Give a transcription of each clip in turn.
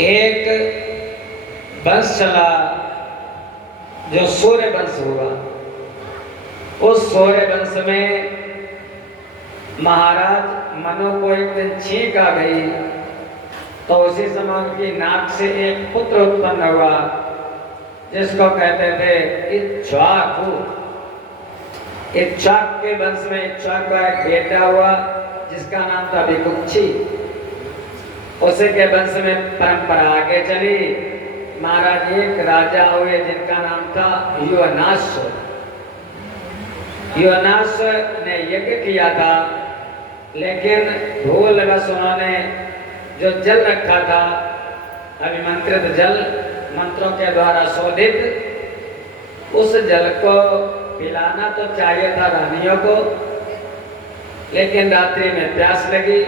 एक वंश चला जो सूर्य वंश हुआ। उस सूर्य वंश में महाराज मनु को एक दिन छींक आ गई, तो उसी समय उनकी नाक से एक पुत्र उत्पन्न हुआ जिसको कहते थे इक्ष्वाकु। इक्ष्वाक के वंश में इक्ष्वाक का एक बेटा हुआ जिसका नाम था विकुक्षी। उसी के वंश में परंपरा आगे चली। महाराज एक राजा हुए जिनका नाम था योनास। योनास ने यज्ञ किया था, लेकिन भूलवश उन्होंने जो जल रखा था, अभिमंत्रित जल, मंत्रों के द्वारा शोधित, उस जल को पिलाना तो चाहिए था रानियों को, लेकिन रात्रि में प्यास लगी।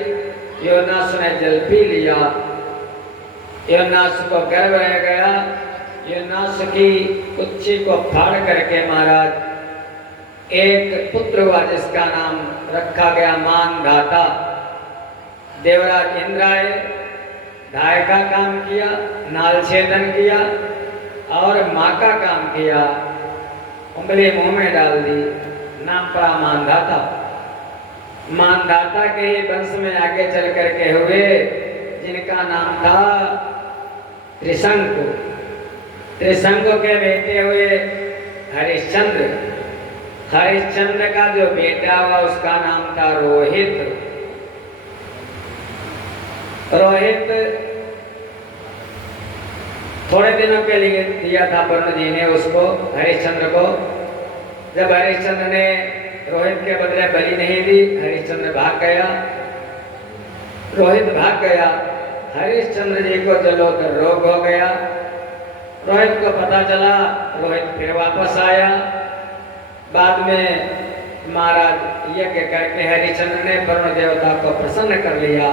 योनास ने जल पी लिया। योनास को गर्व रह गया। योनास की कुच्ची को फाड़ करके महाराज एक पुत्र हुआ जिसका नाम रखा गया मानधाता। देवराज इंद्र आए, धाय का काम किया, नाल छेदन किया और माँ का काम किया, उंगली मुंह में डाल दी, नाम पड़ा मानधाता। मानधाता के ही वंश में आगे चल करके हुए जिनका नाम था त्रिशंकु। त्रिशंकु के बेटे हुए हरिश्चंद्र। हरिश्चंद्र का जो बेटा हुआ उसका नाम था रोहित। रोहित थोड़े दिनों के लिए दिया था वरुण जी ने उसको, हरिश्चंद्र को। जब हरिश्चंद्र ने रोहित के बदले बलि नहीं दी, हरिश्चंद्र भाग गया। रोहित भाग गया। हरिश्चंद्र जी को जलोदर रोग हो गया। रोहित को पता चला, रोहित फिर वापस आया। बाद में महाराज यज्ञ करके हरिश्चंद्र ने वरुण देवता को प्रसन्न कर लिया।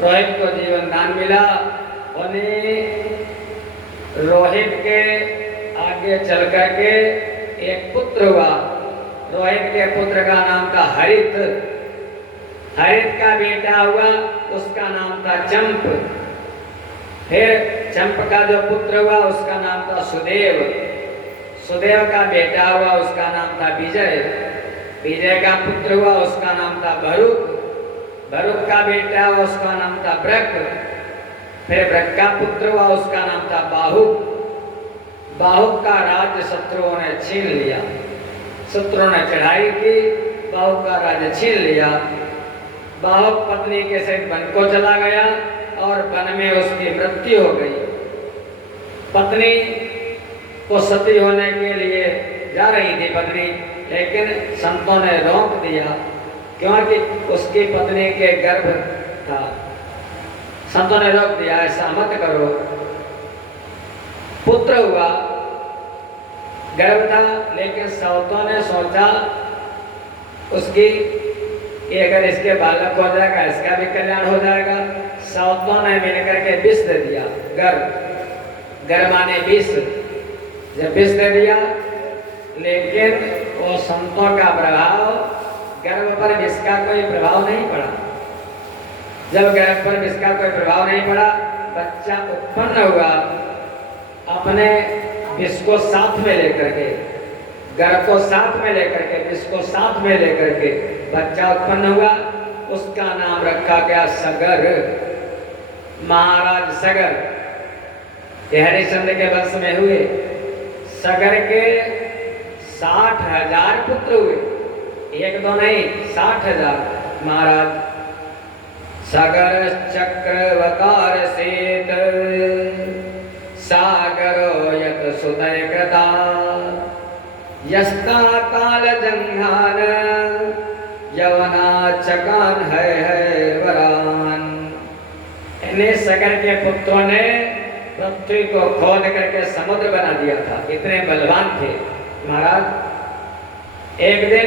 रोहित को जीवन दान मिला। उन्हें रोहित के आगे चल करके एक पुत्र हुआ। रोहित के पुत्र का नाम था हरित। हरित का बेटा हुआ उसका नाम था चंप। फिर चंप का जो पुत्र हुआ उसका नाम था सुदेव। सुदेव का बेटा हुआ उसका नाम था विजय। विजय का पुत्र हुआ उसका नाम था भरुक। भरुक का बेटा हुआ उसका नाम था ब्रक। फिर ब्रक का पुत्र हुआ उसका नाम था बाहुक। बाहुक का राज्य शत्रुओं ने छीन लिया। शत्रुओं ने चढ़ाई की, बाहुक का राज्य छीन लिया। बाहुक पत्नी के सहित वन को चला गया और वन में उसकी मृत्यु हो गई। पत्नी को सती होने के लिए जा रही थी पत्नी, लेकिन संतों ने रोक दिया क्योंकि उसकी पत्नी के गर्भ था। संतों ने रोक दिया, ऐसा मत करो। पुत्र हुआ, गर्भ था, लेकिन सौतों ने सोचा उसकी कि अगर इसके बालक हो जाएगा इसका भी कल्याण हो जाएगा। सौतों ने मिलकर के विष दे दिया। गर्भ माने विष। जब विष दे दिया, लेकिन वो संतों का प्रभाव, गर्भ पर विष का कोई प्रभाव नहीं पड़ा। जब गर्भ पर विष का कोई प्रभाव नहीं पड़ा, बच्चा उत्पन्न हुआ। अपने विष को साथ में लेकर के, गर्भ को साथ में लेकर के, विष को साथ में लेकर के बच्चा उत्पन्न हुआ। उसका नाम रखा गया सगर। महाराज सगर ये हरिश्चंद्र के वंश में हुए। सगर के 60,000 पुत्र हुए, एक दो नहीं, 60,000। महाराज सगर चक्रवकार सेत सागरो यत सुदय कृता यस्ता काल जंघान यवना चकान है वरान। इन्हें सगर के पुत्रों ने पृथ्वी को खोद करके समुद्र बना दिया था, इतने बलवान थे महाराज। एक दिन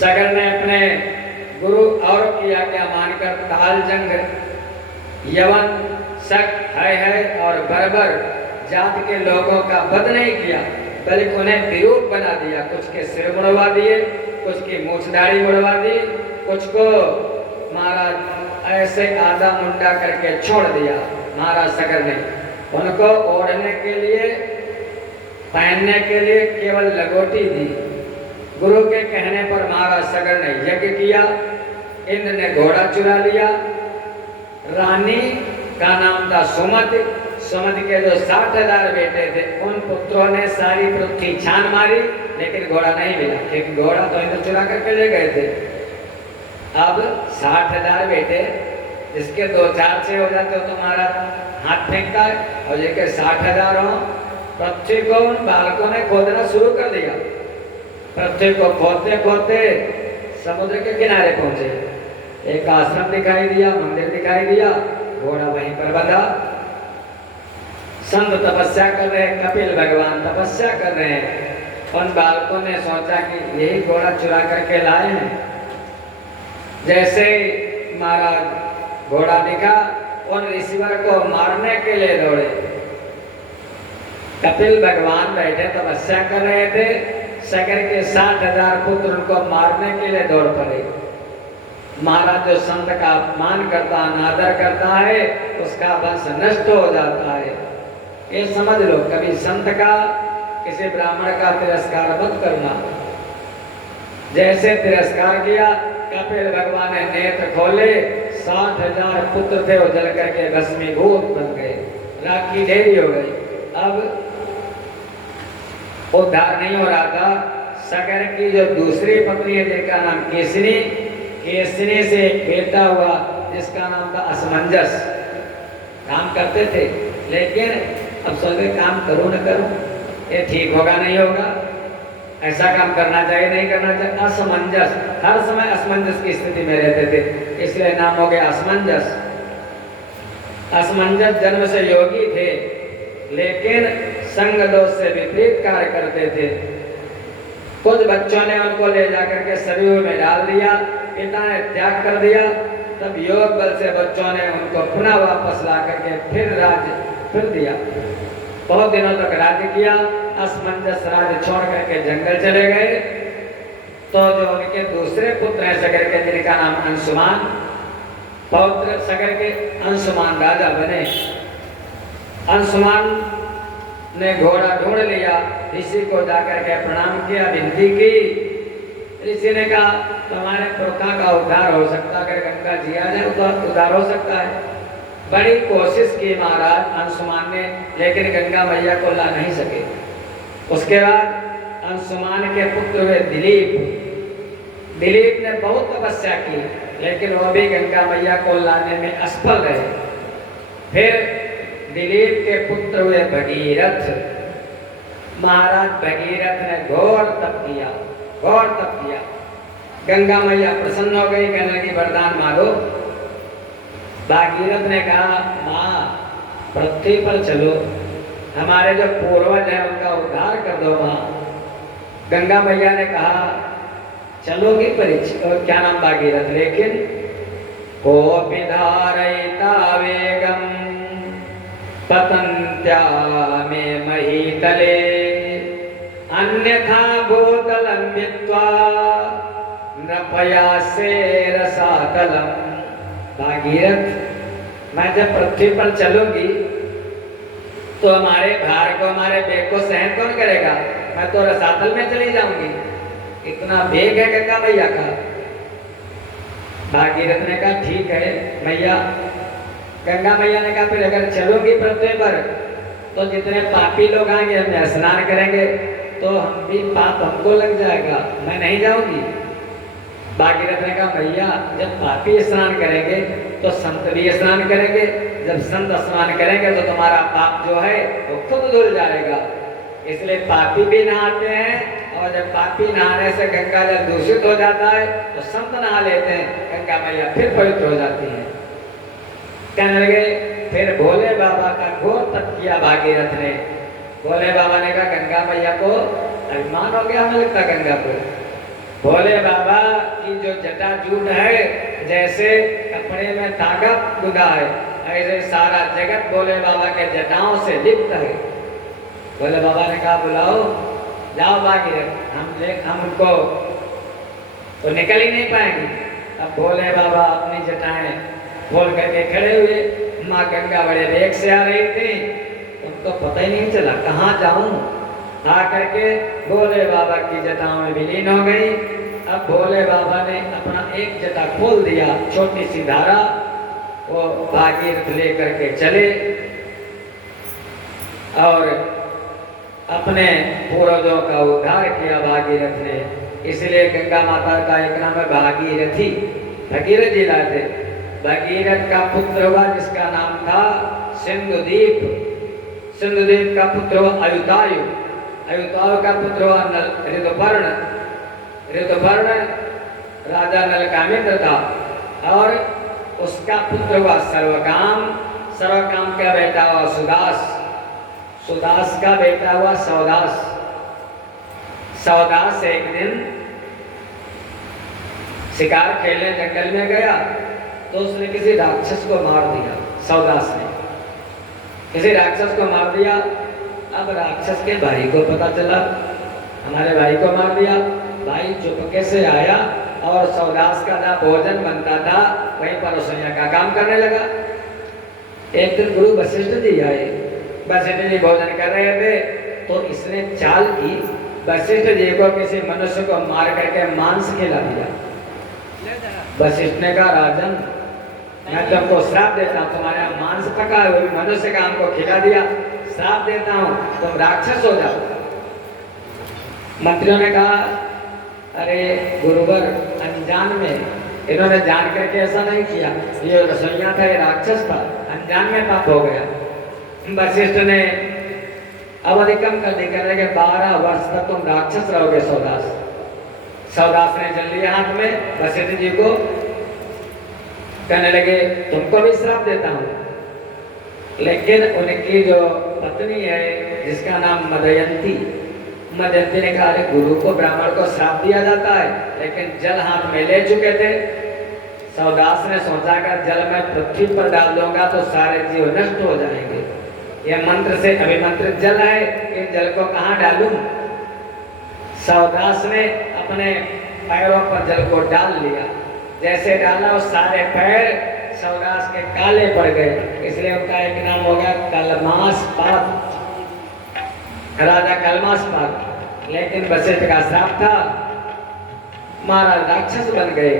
सगर ने अपने गुरु और की आज्ञा मानकर ताल जंग, यवन, शक, है और बर्बर जात के लोगों का वध नहीं किया, बल्कि उन्हें विरूप बना दिया। कुछ के सिर मुड़वा दिए, कुछ की मूछ दाढ़ी मुड़वा दी, कुछ को महाराज ऐसे आधा मुंडा करके छोड़ दिया महाराज सगर ने। उनको ओढ़ने के लिए, पहनने के लिए केवल लंगोटी दी। गुरु के कहने पर महाराज सगर ने यज्ञ किया। इंद्र ने घोड़ा चुरा लिया। रानी का नाम था सुमति। सुमति के जो 60,000 बेटे थे, उन पुत्रों ने सारी पृथ्वी छान मारी, लेकिन घोड़ा नहीं मिला, क्योंकि घोड़ा तो इंद्र चुरा करके ले गए थे। अब 60,000 बेटे, जिसके 2-4 से हो जाते हो तो महाराज हाथ फेंकता है, और लेकर 60,000 हो। पृथ्वी को उन बालकों ने खोदना शुरू कर दिया। पृथ्वी को खोदते खोदते समुद्र के किनारे पहुंचे। एक आश्रम दिखाई दिया, मंदिर दिखाई दिया, घोड़ा वहीं पर बंधा। संत तपस्या कर रहे हैं, कपिल भगवान तपस्या कर रहे हैं। उन बालकों ने सोचा कि यही घोड़ा चुरा करके लाए हैं। जैसे महाराज घोड़ा दिखा, उन ऋषिवर को मारने के लिए दौड़े। कपिल भगवान बैठे तपस्या कर रहे थे, सगर के 60,000 पुत्र उनको मारने के लिए दौड़ पड़े। महाराज जो संत का अपमान करता, अनादर करता है, उसका वंश नष्ट हो जाता है। ये समझ लो, कभी संत का, किसी ब्राह्मण का तिरस्कार मत करना। जैसे तिरस्कार किया, कपिल भगवान ने नेत्र खोले, 60,000 पुत्र थे, वो जल करके भस्मीभूत बन गए, राख की ढेरी हो गई। अब उद्धार नहीं हो रहा था। सगर की जो दूसरी पत्नी है, जिनका नाम केसनी, केसनी से एक बेटा हुआ जिसका नाम था असमंजस। काम करते थे, लेकिन अब सोचे काम करूं न करूं, ये ठीक होगा नहीं होगा, ऐसा काम करना चाहिए नहीं करना चाहिए। असमंजस, हर समय असमंजस की स्थिति में रहते थे, इसलिए नाम हो गया असमंजस। असमंजस जन्म से योगी थे, लेकिन संग दोष से विपरीत कार्य करते थे। कुछ बच्चों ने उनको ले जाकर के सरयू में डाल दिया, पिता ने त्याग कर दिया। तब योग बल से बच्चों ने उनको पुनः वापस ला करके फिर राज्य फिर दिया। बहुत दिनों तक राज्य किया। असमंजस राज्य छोड़ करके जंगल चले गए। तो जो उनके दूसरे पुत्र हैं सगर के, जिनका नाम अंशुमान, पौत्र सगर के अंशुमान राजा बने। अंशुमान ने घोड़ा ढूंढ लिया, ऋषि को जाकर के प्रणाम किया, विनती की। ऋषि ने कहा तुम्हारे पुरखा का उद्धार हो सकता है, अगर गंगा जी आ जाए तो उद्धार हो सकता है। बड़ी कोशिश की महाराज अंशुमान ने, लेकिन गंगा मैया को ला नहीं सके। उसके बाद अंशुमान के पुत्र हुए दिलीप। दिलीप ने बहुत तपस्या की, लेकिन वो भी गंगा मैया को लाने में असफल रहे। फिर दिलीप के पुत्र हुए भगीरथ। महाराज भगीरथ ने घोर तप किया, घोर तप किया। गंगा मैया प्रसन्न हो गई, कहने लगी वरदान मांगो। भागीरथ ने कहा माँ पृथ्वी पर चलो, हमारे जो पूर्वज हैं उनका उद्धार कर दो माँ। गंगा मैया ने कहा चलोगी परीक्षा, क्या नाम भागीरथ, लेकिन को विधारयिता वेगम पतंत्या में महीतले अन्यथा भूतलं वित्वा नृपयासे रसातलम। भागीरथ मैं जब पृथ्वी पर चलूंगी तो हमारे भार को, हमारे वेग को सहन कौन करेगा? मैं तो रसातल में चली जाऊंगी, इतना वेग है गंगा मैया का। भागीरथ ने कहा ठीक है मैया। गंगा मैया ने कहा फिर अगर चलूंगी पृथ्वी पर तो जितने पापी लोग आएंगे हम स्नान करेंगे तो हम भी पाप हमको लग जाएगा, मैं नहीं जाऊंगी। भागीरथ ने कहा भैया जब पापी स्नान करेंगे तो संत भी स्नान करेंगे, जब संत स्नान करेंगे तो तुम्हारा पाप जो है वो खुद धुल जाएगा। इसलिए पापी भी नहाते हैं, और जब पापी नहाने से गंगा जल दूषित हो जाता है तो संत नहा लेते हैं, गंगा मैया फिर पवित्र हो जाती है। कहने लगे फिर भोले बाबा का घोर तप किया भागीरथ ने। भोले बाबा ने कहा गंगा मैया को अभिमान हो गया, हमें लगता गंगा को। भोले बाबा की जो जटा जूट है, जैसे कपड़े में धागा गुदा है, ऐसे सारा जगत भोले बाबा के जटाओं से लिप्त है। भोले बाबा ने कहा बुलाओ, जाओ भागीरथ, हम उनको तो निकल ही नहीं पाएंगे। अब भोले बाबा अपनी जटाएं खोल करके खड़े हुए। माँ गंगा बड़े वेग से आ रही थी, उनको पता ही नहीं चला कहाँ जाऊं। आ करके भोले बाबा की जटाओं में विलीन हो गई। अब भोले बाबा ने अपना एक जटा खोल दिया, छोटी सी धारा, वो भागीरथ लेकर के चले और अपने पूर्वजों का उद्धार किया भागीरथ ने। इसलिए गंगा माता का एक नाम है भागीरथी, भगीरथ जी लाते। भगीरथ का पुत्र हुआ जिसका नाम था सिंधुदीप, सिंधुदीप का पुत्र हुआ अयुतायु, अयुतायु का पुत्र हुआ ऋतुपर्ण, ऋतुपर्ण राजा नलकामिंद्र था और उसका पुत्र हुआ सर्वकाम, सर्वकाम का बेटा हुआ सुदास, सुदास का बेटा हुआ सौदास। सौदास एक दिन शिकार खेलने जंगल में गया तो उसने किसी राक्षस को मार दिया। सौदास ने किसी राक्षस को मार दिया। अब राक्षस के भाई को पता चला, हमारे भाई को मार दिया। भाई चुपके से आया और सौदास का जहाँ भोजन बनता था वहीं पर रसोइया का काम करने लगा। एक दिन गुरु वशिष्ठ जी आए, वशिष्ठ जी भोजन कर रहे थे तो इसने चाल की, वशिष्ठ जी को किसी मनुष्य को मार करके मांस खिला दिया। वशिष्ठ ने कहा राजन, मैं तुमको श्राप देता हूँ, तुम्हारे मांस पका हुए मनुष्य का हमको खिला दिया, श्राप देता हूँ तुम राक्षस हो जाओ। मंत्रियों ने कहा अरे गुरुवर, अनजान में, इन्होंने जान करके ऐसा नहीं किया, ये रसोइया था, ये राक्षस था, अनजान में पाप हो गया। वशिष्ठ ने अवधि कम कर दी, कह रहे 12 वर्ष तक तुम राक्षस रहोगे सौदास। सौदास ने जल लिया हाथ में वशिष्ठ जी को, कहने लगे तुमको भी श्राप देता हूँ। लेकिन उनकी जो पत्नी है जिसका नाम मदयंती, मदयंती ने कहा अरे गुरु को, ब्राह्मण को श्राप दिया जाता है, लेकिन जल हाथ में ले चुके थे। सौदास ने सोचा अगर जल में पृथ्वी पर डाल दूंगा तो सारे जीव नष्ट हो जाएंगे, यह मंत्र से अभिमंत्रित जल है, इस जल को कहाँ डालूं। सौदास ने अपने पैरों पर जल को डाल लिया, जैसे डाला वो सारे पैर सौदास के काले पड़ गए, इसलिए उनका एक नाम हो गया कलमास पात, राजा कलमास पात। लेकिन वशिष्ठ का श्राप था, महाराज राक्षस बन गए।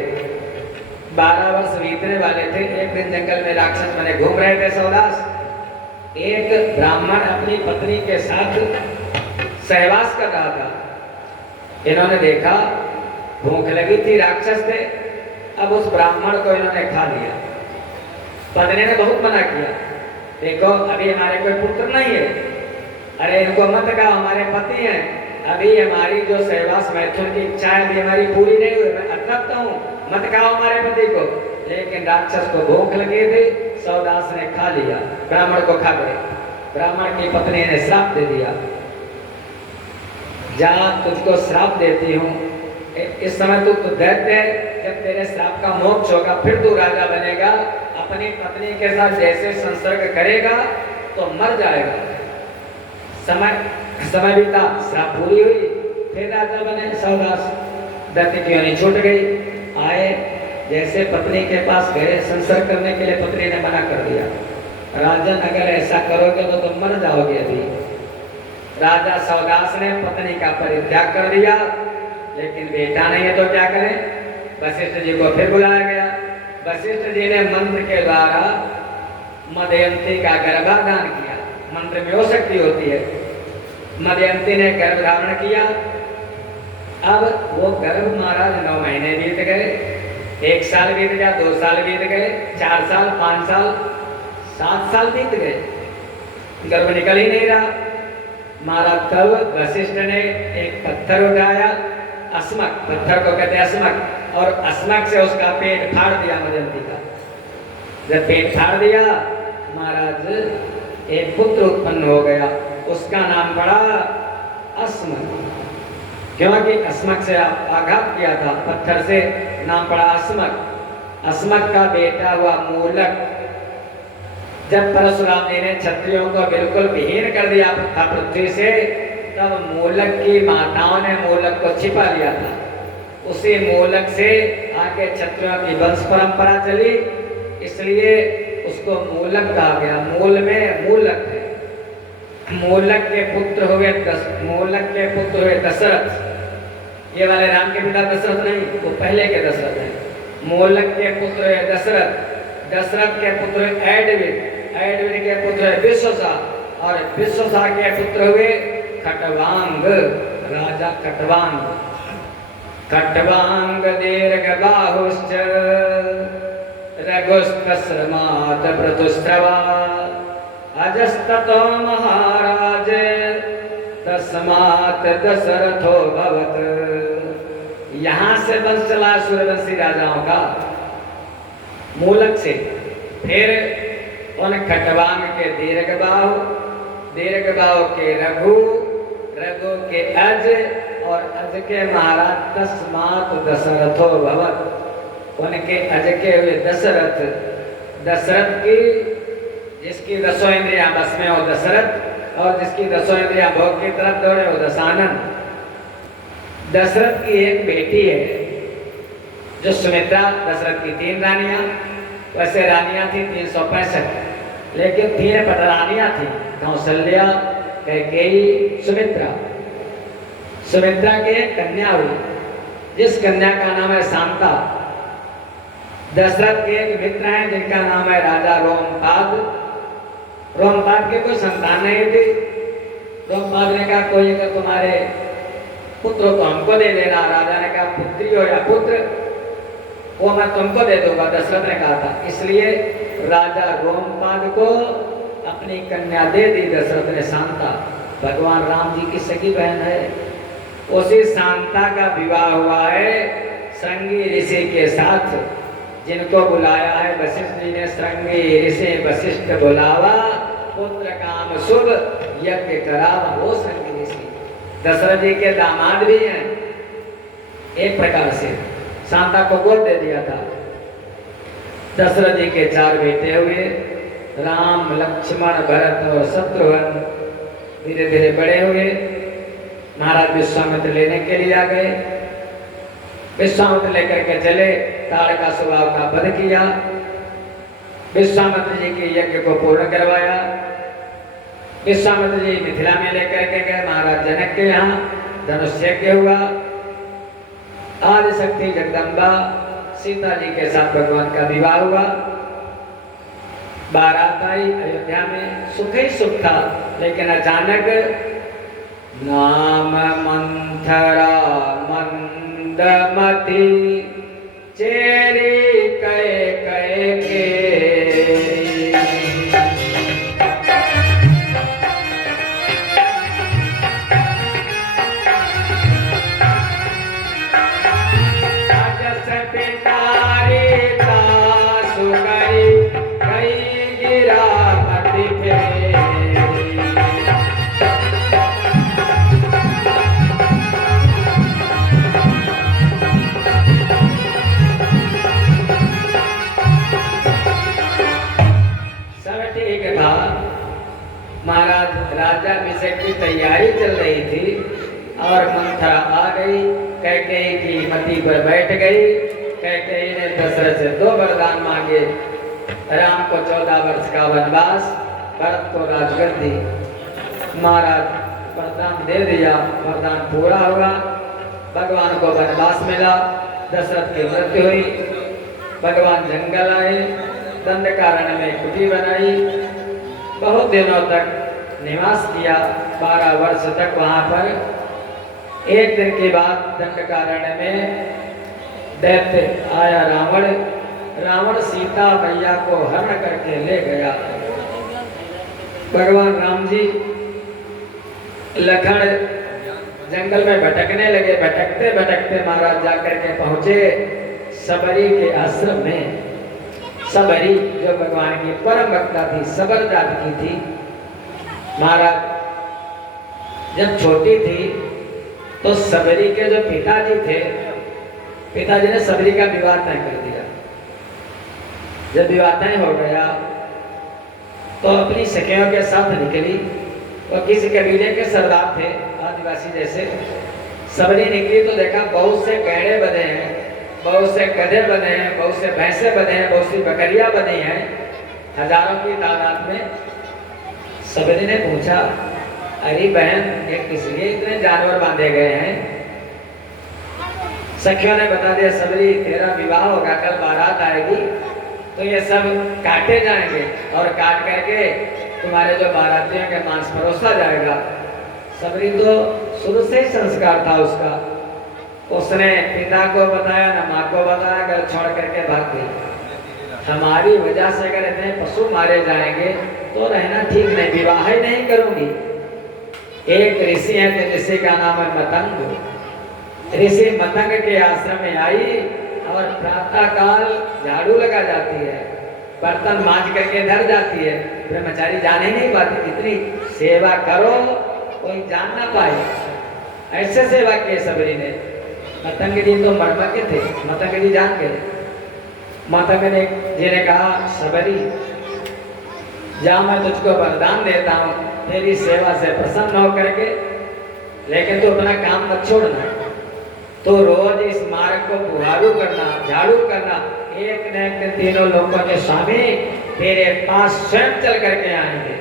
12 वर्ष बीतने वाले थे, एक दिन जंगल में राक्षस बने घूम रहे थे सौदास। एक ब्राह्मण अपनी पत्नी के साथ सहवास कर रहा था, इन्होंने देखा, भूख लगी थी, राक्षस थे, अब उस ब्राह्मण को इन्होंने खा लिया। पत्नी ने बहुत मना किया, देखो अभी हमारे कोई पुत्र नहीं है, अरे इनको मत कहो, हमारे पति हैं, अभी हमारी जो सहवास मैथुन की इच्छा है अभी हमारी पूरी नहीं हुई, मैं अतृप्त हूँ, मत कहो हमारे पति को। लेकिन राक्षस को भूख लगी थी, सौदास ने खा लिया, ब्राह्मण को खा गए। ब्राह्मण की पत्नी ने श्राप दे दिया, जा तुझको श्राप देती हूँ, इस समय तू तो दैत्य है, जब तेरे श्राप का मोक्ष होगा फिर तू राजा बनेगा, अपनी पत्नी के साथ जैसे संसर्ग करेगा तो मर जाएगा। समय बीता, श्राप पूरी हुई, फिर राजा बने सौदास। दैत्य की योनि छूट गई। आए, जैसे पत्नी के पास गए संसर्ग करने के लिए, पत्नी ने मना कर दिया, राजन अगर ऐसा करोगे तो तुम मर जाओगे अभी। राजा सौदास ने पत्नी का परित्याग कर दिया, लेकिन बेटा नहीं है तो क्या करें। वशिष्ठ जी को फिर बुलाया गया। वशिष्ठ जी ने मंत्र के द्वारा मदयंती का गर्भाधान किया, मंत्र में वो शक्ति होती है। मदयंती ने गर्भ धारण किया। अब वो गर्भ महाराज 9 महीने बीत गए, 1 साल बीत गया, 2 साल बीत गए, 4 साल, 5 साल, 7 साल बीत गए, गर्भ निकल ही नहीं रहा। महाराज तब वशिष्ठ ने एक पत्थर उठाया, अस्मक, पत्थर को कहते हैं अस्मक, और अस्मक से उसका पेट फाड़ दिया मदयंती का। जब पेट फाड़ दिया, महाराज एक पुत्र उत्पन्न हो गया, उसका नाम पड़ा अस्मक, क्योंकि अस्मक से आघात किया था पत्थर से, नाम पड़ा अस्मक। अस्मक का बेटा हुआ मूलक। जब परशुराम जी ने क्षत्रियों को बिल्कुल विहीन कर दिया था पृथ्वी से, तब मूलक की माताओं ने मूलक को छिपा लिया था। उसी मूलक से आगे क्षत्रियों की वंश परंपरा चली इसलिए उसको मूलक कहा गया। मूल में मूलक है। मूलक के पुत्र हुए दशरथ। ये वाले राम के पिता दशरथ नहीं, वो पहले के दशरथ हैं। मूलक के पुत्र हुए दशरथ, दशरथ के पुत्र एडविन, एडविन के पुत्र विश्वसा, और विश्वसा के पुत्र हुए खटवांग, राजा खटवांग। खटवांग दीर्घबाहुश्च रघुस्तस्मात् भृतुस्रवा अजस्ततो महाराज तस्मात् दशरथो भवत्। यहाँ से वंश चला सूर्यवंशी राजाओं का मूलक से। फिर उन खटवांग के दीर्घबाहु, दीर्घबाहु के रघु, रघु के अज, और अज के महाराज तस्मात् दशरथो भवत्। उनके अज के हुए दशरथ, दशरथ की जिसकी 10 इंद्रियां बस में हो दशरथ, और जिसकी 10 इंद्रियां भोग की तरफ दौड़े हो दशानन। दशरथ की एक बेटी है जो सुमित्रा, दशरथ की 3 रानियां, वैसे रानियां थी 365, लेकिन 3 पटरानियां थी, कौशल्या, कैकेयी, सुमित्रा। सुमित्रा की एक कन्या हुई जिस कन्या का नाम है शांता। दशरथ के एक मित्र हैं जिनका नाम है राजा रोमपाद। रोमपाद के कोई संतान नहीं थी। रोमपाद ने कहा कोई अगर तुम्हारे पुत्र को हमको दे देना। राजा ने कहा पुत्री हो या पुत्र, वो मैं तुमको दे दूंगा, दशरथ ने कहा था। इसलिए राजा रोमपाद को अपनी कन्या दे दी दशरथ ने, शांता। भगवान राम जी की सगी बहन है। उसी शांता का विवाह हुआ है श्रृंगी ऋषि के साथ, जिनको बुलाया है वशिष्ठ जी ने। श्रृंगी ऋषि वशिष्ठ बुलावा, पुत्र काम शुभ यज्ञ करावा। वो श्रृंगी ऋषि दशरथ जी के दामाद भी हैं। एक प्रकार से शांता को गोद दे दिया था। दशरथ जी के 4 बेटे हुए, राम, लक्ष्मण, भरत और शत्रुघ्न। धीरे धीरे बड़े हुए। महाराज विश्वामित्र लेने के लिए आ गए। विश्वामित्र लेकर के चले, ताड़का स्वभाव का वध किया। विश्वामित्र जी के यज्ञ को पूर्ण करवाया। विश्वामित्र जी मिथिला में लेकर के गए महाराज जनक के यहाँ। धनुष यज्ञ हुआ। आदिशक्ति जगदम्बा सीता जी के साथ भगवान का विवाह हुआ। बारात आई अयोध्या में, सुख ही सुख था। लेकिन अचानक नाम मंथरा मंदमती चेरी कहे कहे के। अजस पितारी तासु करी कई गिरा मति पे। महाराज राजा अभिषेक की तैयारी चल रही थी और मंथरा आ गई। कैकेयी की मति पर बैठ गई। कैकेयी ने दशरथ से 2 वरदान मांगे। राम को 14 वर्ष का वनवास, भरत को राजगद्दी। महाराज वरदान दे दिया, वरदान पूरा हुआ। भगवान को वनवास मिला। दशरथ की मृत्यु हुई। भगवान जंगल आए, दंडकारण्य में कुटी बनाई। बहुत दिनों तक निवास किया, 12 वर्ष तक वहां पर। एक दिन के बाद दंडकारण्य में दैत्य आया रावण। रावण सीता मैया को हरण करके ले गया। भगवान राम जी लखन जंगल में भटकने लगे। भटकते भटकते महाराज जाकर के पहुंचे सबरी के आश्रम में। सबरी जो भगवान की परम भक्ता थी, सबर जात की थी। महाराज जब छोटी थी तो सबरी के जो पिताजी थे, पिताजी ने सबरी का विवाह तय कर दिया। जब विवाह तय हो गया तो अपनी सखियों के साथ निकली। वो किसी कबीले के सरदार थे, आदिवासी जैसे। सबरी निकली तो देखा बहुत से गहने बंधे हैं, बहुत से गधे बने हैं, बहुत से भैंसे बने हैं, बहुत सी बकरियां बनी हैं, हजारों की तादाद में। सबरी ने पूछा, अरे बहन ये किस लिए इतने जानवर बांधे गए हैं? सखियों ने बता दिया, सबरी तेरा विवाह होगा, कल बारात आएगी तो ये सब काटे जाएंगे और काट करके तुम्हारे जो बारातियों के मांस परोसा जाएगा। सबरी तो शुरू से ही संस्कार था उसका, उसने पिता को बताया न माँ को बताया, घर छोड़ करके भाग गई। हमारी वजह से अगर इतने पशु मारे जाएंगे तो रहना ठीक नहीं, विवाह ही नहीं करूंगी। एक ऋषि है, तो ऋषि का नाम है मतंग। ऋषि मतंग के आश्रम में आई और प्रातः काल झाड़ू लगा जाती है, बर्तन मांज करके धर जाती है। ब्रह्मचारी जान ही नहीं पाती, इतनी सेवा करो कोई जान ना पाए, ऐसे सेवा की सबरी ने। मतंग जी तो मरमके थे, मतंग जी जान गए। मतंग जी ने कहा, सबरी जा मैं तुझको वरदान देता हूँ तेरी सेवा से प्रसन्न हो करके, लेकिन तू अपना काम मत छोड़ना। तो रोज इस मार्ग को बुहारू करना, झाड़ू करना, एक न एक दिन तीनों लोगों के स्वामी तेरे पास स्वयं चल करके आएंगे।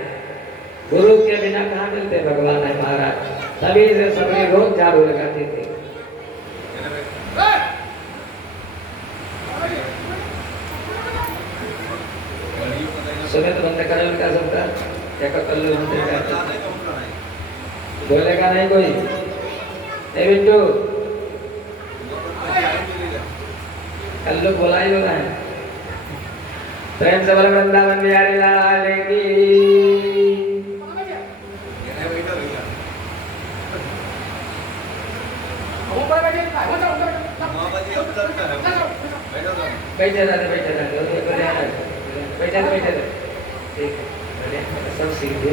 गुरु के बिना कहाँ मिलते भगवान है महाराज, तभी से सबरी रोज झाड़ू लगाती थी। सुने तो बंद कर उनका सबका क्या कर लो, बोलेगा नहीं कोई। ए बिट्टू कल्लू बोला ही होगा। प्रेम से बोलो वृंदावन बिहारी लाल की। बैठे ठीक है, सब सीधे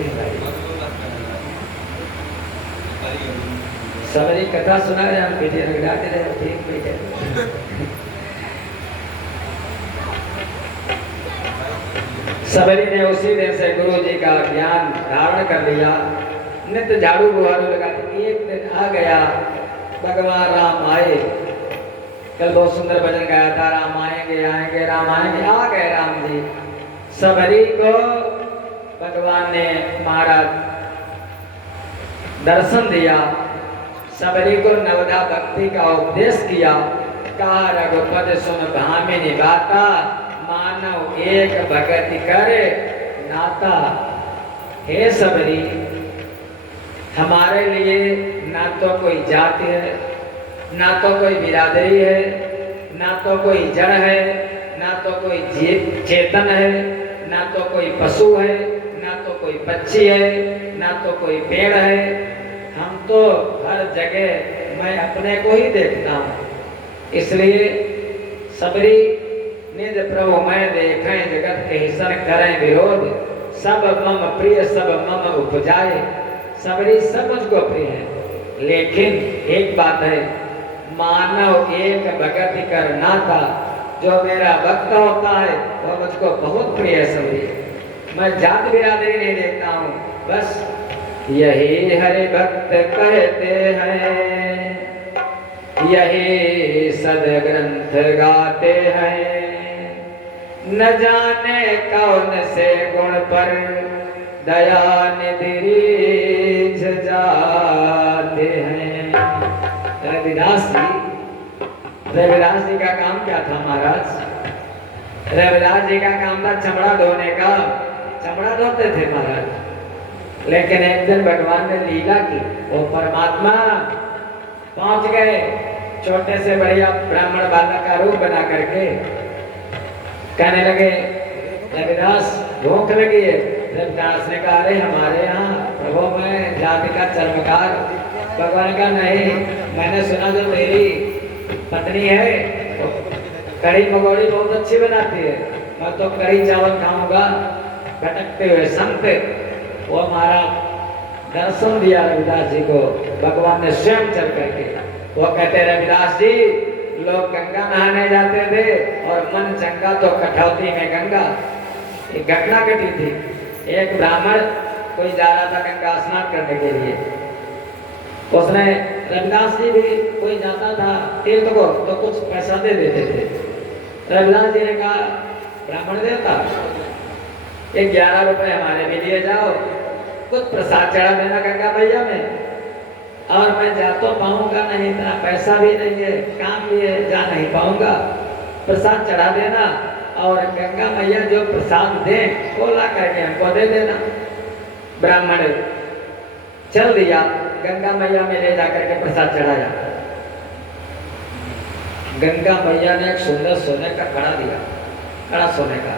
सबरी कथा सुना रहे हम, पीछे रगड़ाते रहे, ठीक बैठे। सबरी ने उसी दिन से गुरु जी का ज्ञान धारण कर लिया, नित्य झाड़ू बुहारू लगाती। एक दिन आ गया, भगवान राम आए। कल बहुत सुंदर भजन गाया था, राम आएंगे आएंगे राम आएंगे, आ गए राम जी। सबरी को भगवान ने महाराज दर्शन दिया, सबरी को नवदा भक्ति का उपदेश किया। कहा रघुपति सुन भामिनी बाता, मानव एक भगति करे नाता। हे सबरी, हमारे लिए ना तो कोई जाति है, ना तो कोई बिरादरी है, ना तो कोई जड़ है, ना तो कोई चेतन है, ना तो कोई पशु है, ना तो कोई पक्षी है, ना तो कोई पेड़ है। हम तो हर जगह मैं अपने को ही देखता हूँ। इसलिए सबरी निज प्रभु मैं देखें, जगत के हिसन करें विरोध, सब मम प्रिय सब मम उपजाए। सबरी सब मुझको प्रिय है, लेकिन एक बात है, मानव एक भगति कर नाता। जो मेरा भक्त होता है वो मुझको बहुत प्रिय है सबरी। मैं जात बिरादरी नहीं देखता हूँ, बस यही हरि भक्त कहते हैं, यही सदग्रंथ गाते हैं। न जाने कौन से गुण पर दया निधि जाते हैं। रविदास जी का काम क्या था महाराज? रविदास जी का काम था चमड़ा धोने का, चमड़ा धोते थे महाराज। लेकिन एक दिन भगवान ने लीला की, वो परमात्मा पहुंच गए छोटे से बढ़िया ब्राह्मण बालक का रूप बना करके। कहने लगे, रविदास भूख लगी है। रविदास ने कहा, अरे हमारे यहाँ प्रभु मैं जाति का चर्मकार। भगवान का नहीं, मैंने सुना जो मेरी पत्नी है तो कढ़ी पकौड़ी बहुत अच्छी बनाती है, मैं तो कढ़ी चावल खाऊंगा। भटकते हुए संत, वो हमारा दर्शन दिया रविदास जी को भगवान ने स्वयं चल करके। वो कहते, रविदास जी लोग गंगा नहाने जाते थे और मन चंगा तो कठौती में गंगा। एक घटना घटी थी, एक ब्राह्मण कोई जा रहा था गंगा स्नान करने के लिए। उसने रविदास जी भी कोई जाता था तीर्थ को तो कुछ पैसा दे देते थे। रविदास जी ने कहा ब्राह्मण देवता ये 11 रुपए हमारे भी लिए जाओ, कुछ प्रसाद चढ़ा देना गंगा मैया में, और मैं जा तो पाऊंगा नहीं, इतना पैसा भी नहीं है, काम भी है, जा नहीं पाऊंगा, प्रसाद चढ़ा देना और गंगा मैया जो प्रसाद दे वो ला करके हमको दे देना। ब्राह्मण चल दिया, गंगा मैया में ले जाकर के प्रसाद चढ़ाया। गंगा मैया ने एक सुंदर सोने का कड़ा दिया, कड़ा सोने का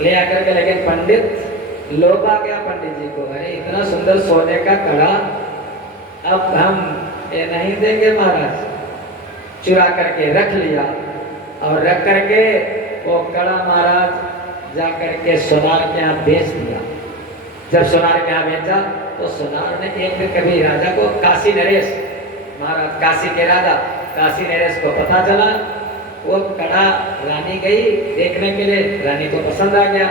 ले आकर के, लेकिन पंडित लोभ आ गया पंडित जी को, अरे इतना सुंदर सोने का कड़ा अब हम ये नहीं देंगे महाराज। चुरा करके रख लिया और रख करके वो कड़ा महाराज जा करके सोनार के यहाँ बेच दिया। जब सोनार के यहाँ बेचा तो सोनार ने एक दिन कभी राजा को, काशी नरेश महाराज, काशी के राजा काशी नरेश को पता चला, वो कड़ा रानी गई देखने के लिए, रानी को पसंद आ गया,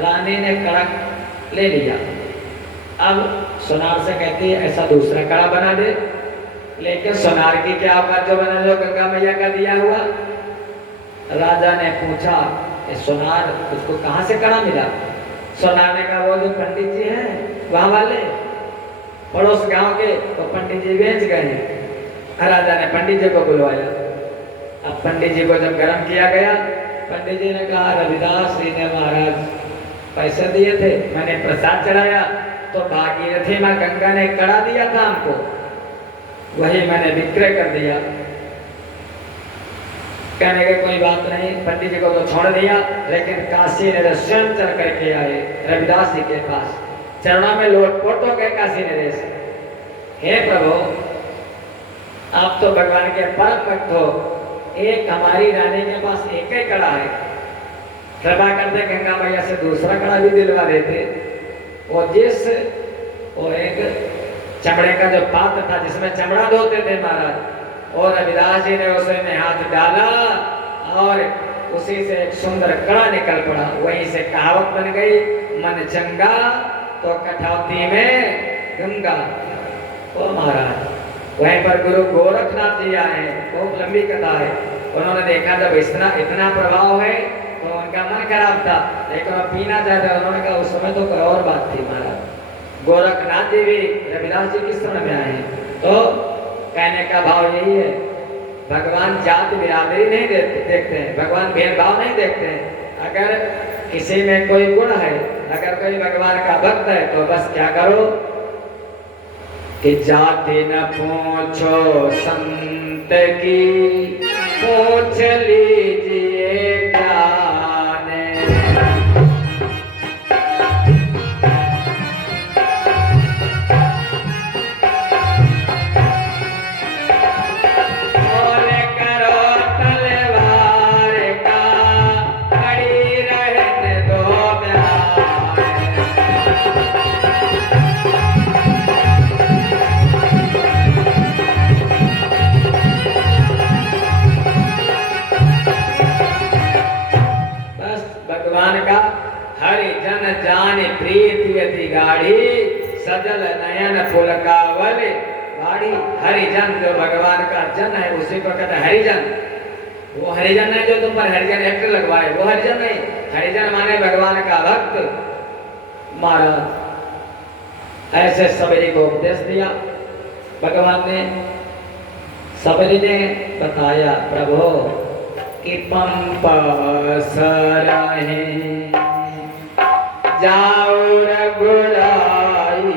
रानी ने कड़ा ले लिया। अब सोनार से कहती है ऐसा दूसरा कड़ा बना दे, लेकिन सोनार की क्या औकात जो बना जो गंगा मैया का दिया हुआ। राजा ने पूछा सोनार उसको कहाँ से कड़ा मिला? सोनार ने कहा वो जो पंडित जी हैं वहाँ वाले पड़ोस गांव के, तो पंडित जी बेच गए हैं। राजा ने पंडित जी को बुलवाया। अब पंडित जी को जब गर्म किया गया, पंडित जी ने कहा रविदास जी ने महाराज पैसे दिए थे, मैंने प्रसाद चढ़ाया, तो भागीरथी माँ गंगा ने कड़ा दिया था हमको, वही मैंने विक्रय कर दिया। कहने के कोई बात नहीं, पंडित जी को तो छोड़ दिया, लेकिन काशी ने स्वयं चल करके आए रविदास जी के पास, चरणों में लोटपोट हो गए काशी नरेश। हे प्रभु आप तो भगवान के परम भक्त हो, एक हमारी रानी के पास एक ही कड़ा है, कृपा करते गंगा मैया से दूसरा कड़ा भी दिलवा देते। वो एक चमड़े का जो पात्र था जिसमें चमड़ा धोते थे महाराज, और रविदास जी ने उसे में हाथ डाला और उसी से एक सुंदर कड़ा निकल पड़ा। वहीं से कहावत बन गई, मन चंगा तो कठौती में गंगा। ओ महाराज वहीं पर गुरु गोरखनाथ जी आए, बहुत लंबी कथा है। उन्होंने देखा जब इतना प्रभाव है तो उनका मन खराब था, लेकिन वो पीना चाहते, उन्होंने कहा उस समय तो कोई और बात थी महाराज। गोरखनाथ जी भी रविदास जी किस समय में आए, तो कहने का भाव यही है, भगवान जात बिरादरी नहीं देखते हैं, भगवान भेदभाव नहीं देखते हैं। अगर किसी में कोई गुण है, अगर कोई भगवान का भक्त है, तो बस क्या करो कि जाति न पूछो संत की, पूछ लीजिए ज्ञान। बोले करो तलवार का, खड़ी रहने दो म्यान। भगवान का हरि जन जान प्रीति अति गाढ़ी, सजल नयन फुलकावल गाढ़ी। हरिजन जो भगवान का जन है उसी को कहते हैं हरिजन। वो हरिजन है जो तुम पर हरिजन एक्ट लगवाए, वो हरिजन नहीं। हरिजन माने भगवान का भक्त। महाराज ऐसे सबरी को उपदेश दिया भगवान ने। सबरी ने बताया प्रभु कि पंप सरहे जाओ रघुराई,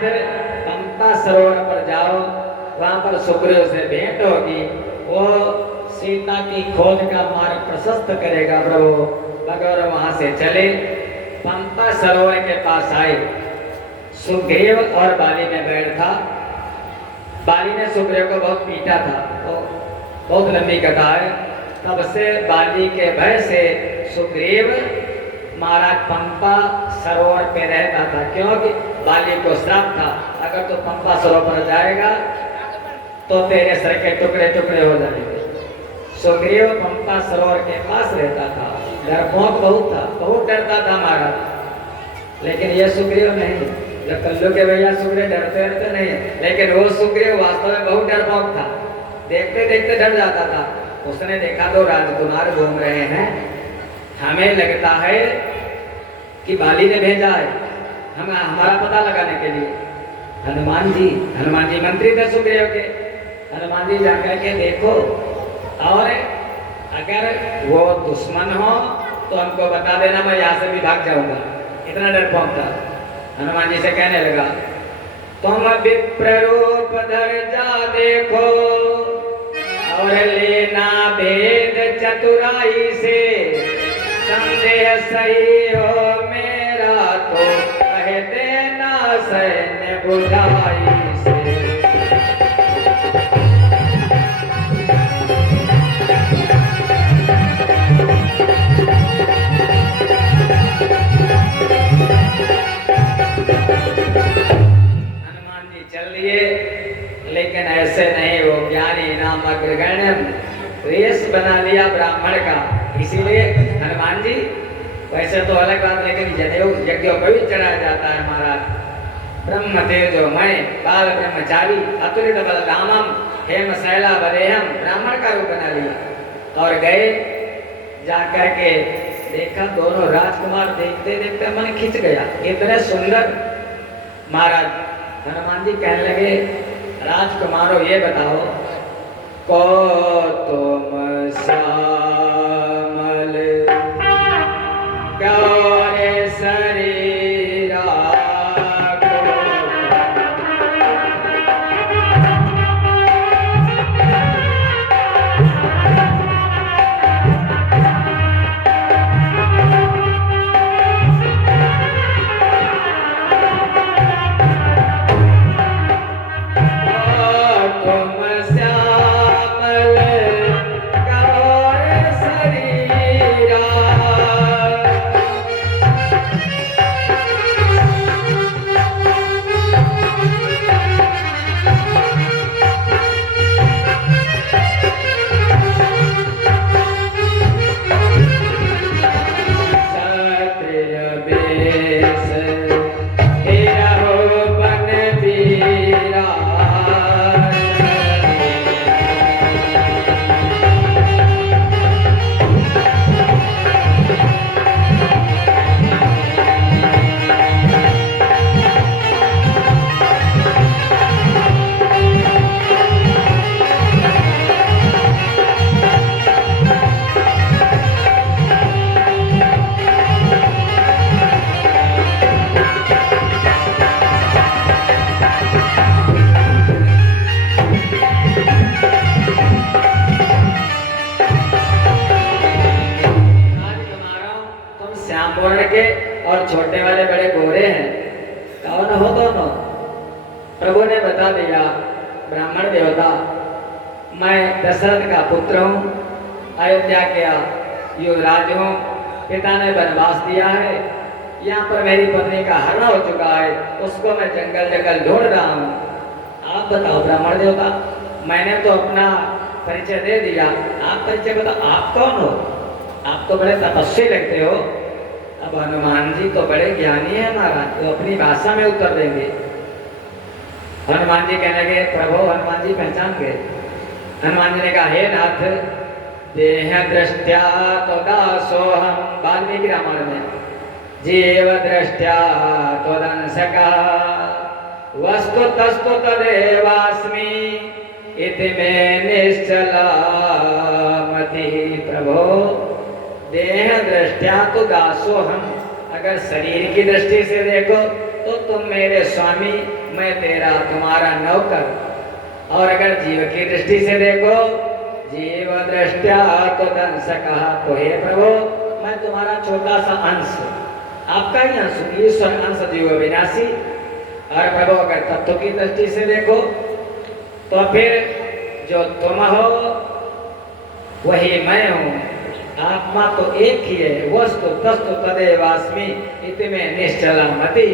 नाथ पंपा सरोवर पर जाओ, वहां पर सुग्रीव से भेंट होगी, वो सीता की खोज का मार्ग प्रशस्त करेगा प्रभु। भगवान वहां से चले, पंपा सरोवर के पास आए, सुग्रीव और बाली में बैठ था। बाली ने सुग्रीव को बहुत पीटा था, तो बहुत लंबी कथा है। तब से बाली के भय से सुग्रीव महाराज पंपा सरोवर पे रहता था, क्योंकि बाली को श्राप था, अगर तो पंपा सरोवर पर जाएगा तो तेरे सर के टुकड़े टुकड़े हो जाएंगे। सुग्रीव पंपा सरोवर के पास रहता था, डरपोक बहुत था, बहुत डरता था महाराज। लेकिन ये सुग्रीव नहीं, जो कल्लू के भैया सुग्रीव डरते रहते नहीं, लेकिन वो सुग्रीव वास्तव में बहुत डरपोक था, देखते देखते डर जाता था। उसने देखा तो राजकुमार घूम रहे हैं, हमें लगता है कि बाली ने भेजा है हमारा पता लगाने के लिए। हनुमान जी मंत्री थे सुग्रीव के। हनुमान जी जाकर के देखो, और अगर वो दुश्मन हो तो हमको बता देना, मैं यहाँ से भी भाग जाऊंगा। इतना डरपोक था। हनुमान जी से कहने लगा, तुम विप्र रूप धर जा देखो, और लेना भेद चतुराई से, संदेह सही हो मेरा तो कह देना सैन्य बुझाई से। हनुमान जी चल दिए, लेकिन ऐसे नहीं, वो ज्ञानी नाम अग्रगण्य रेस बना लिया ब्राह्मण का। इसीलिए हनुमान जी, वैसे तो अलग बात, लेकिन यज्ञों पर भी चढ़ाया जाता है महाराज। ब्रह्म तेजोमय बाल ब्रह्मचारी अतुलित बलधामम हेम शैला बदेहम, ब्राह्मण का रूप बना लिया। और गए, जाकर के देखा दोनों राजकुमार, देखते देखते मन खिंच गया, इतने सुंदर। महाराज हनुमान जी कहने लगे, राजकुमारों ये बताओ, को तुम श्यामल गौरे शरीरा और छोटे वाले बड़े गोरे हैं, कौन हो दोनों? प्रभु ने बता दिया, ब्राह्मण देवता, मैं दशरथ का पुत्र हूँ, अयोध्या के युवराज हूँ, पिता ने वनवास दिया है, यहाँ पर मेरी पत्नी का हरण हो चुका है, उसको मैं जंगल जंगल ढूंढ रहा हूँ। आप बताओ ब्राह्मण देवता, मैंने तो अपना परिचय दे दिया, आप परिचय बताओ, आप कौन हो? आप तो बड़े तपस्वी लगते हो। अब हनुमान जी तो बड़े ज्ञानी है महाराज, तो अपनी भाषा में उत्तर देंगे। हनुमान जी कहने लगे, प्रभु हनुमान जी पहचान गए। हनुमान जी ने कहा, हे नाथ, देह दृष्टया तो दासोहम, वाल्मीकि रामायण में, जीव दृष्टया त्वदंशकः, वस्तु तस्तु तदेवास्मि, इति मे निश्चला मतिः। प्रभो, देह दृष्टया तो दासो हम, अगर शरीर की दृष्टि से देखो तो तुम मेरे स्वामी मैं तेरा तुम्हारा नौकर। और अगर जीव की दृष्टि से देखो, जीव दृष्टया तो दंश कहा तो हे प्रभु मैं तुम्हारा छोटा सा अंश, आपका ही अंश, ईश्वर अंश जीव विनाशी। और प्रभु अगर तत्व की दृष्टि से देखो तो फिर जो तुम हो वही मैं हूँ, आत्मा तो एक ही है, वस्तु तस्तु तदेवास्मि इति में निश्चला मति।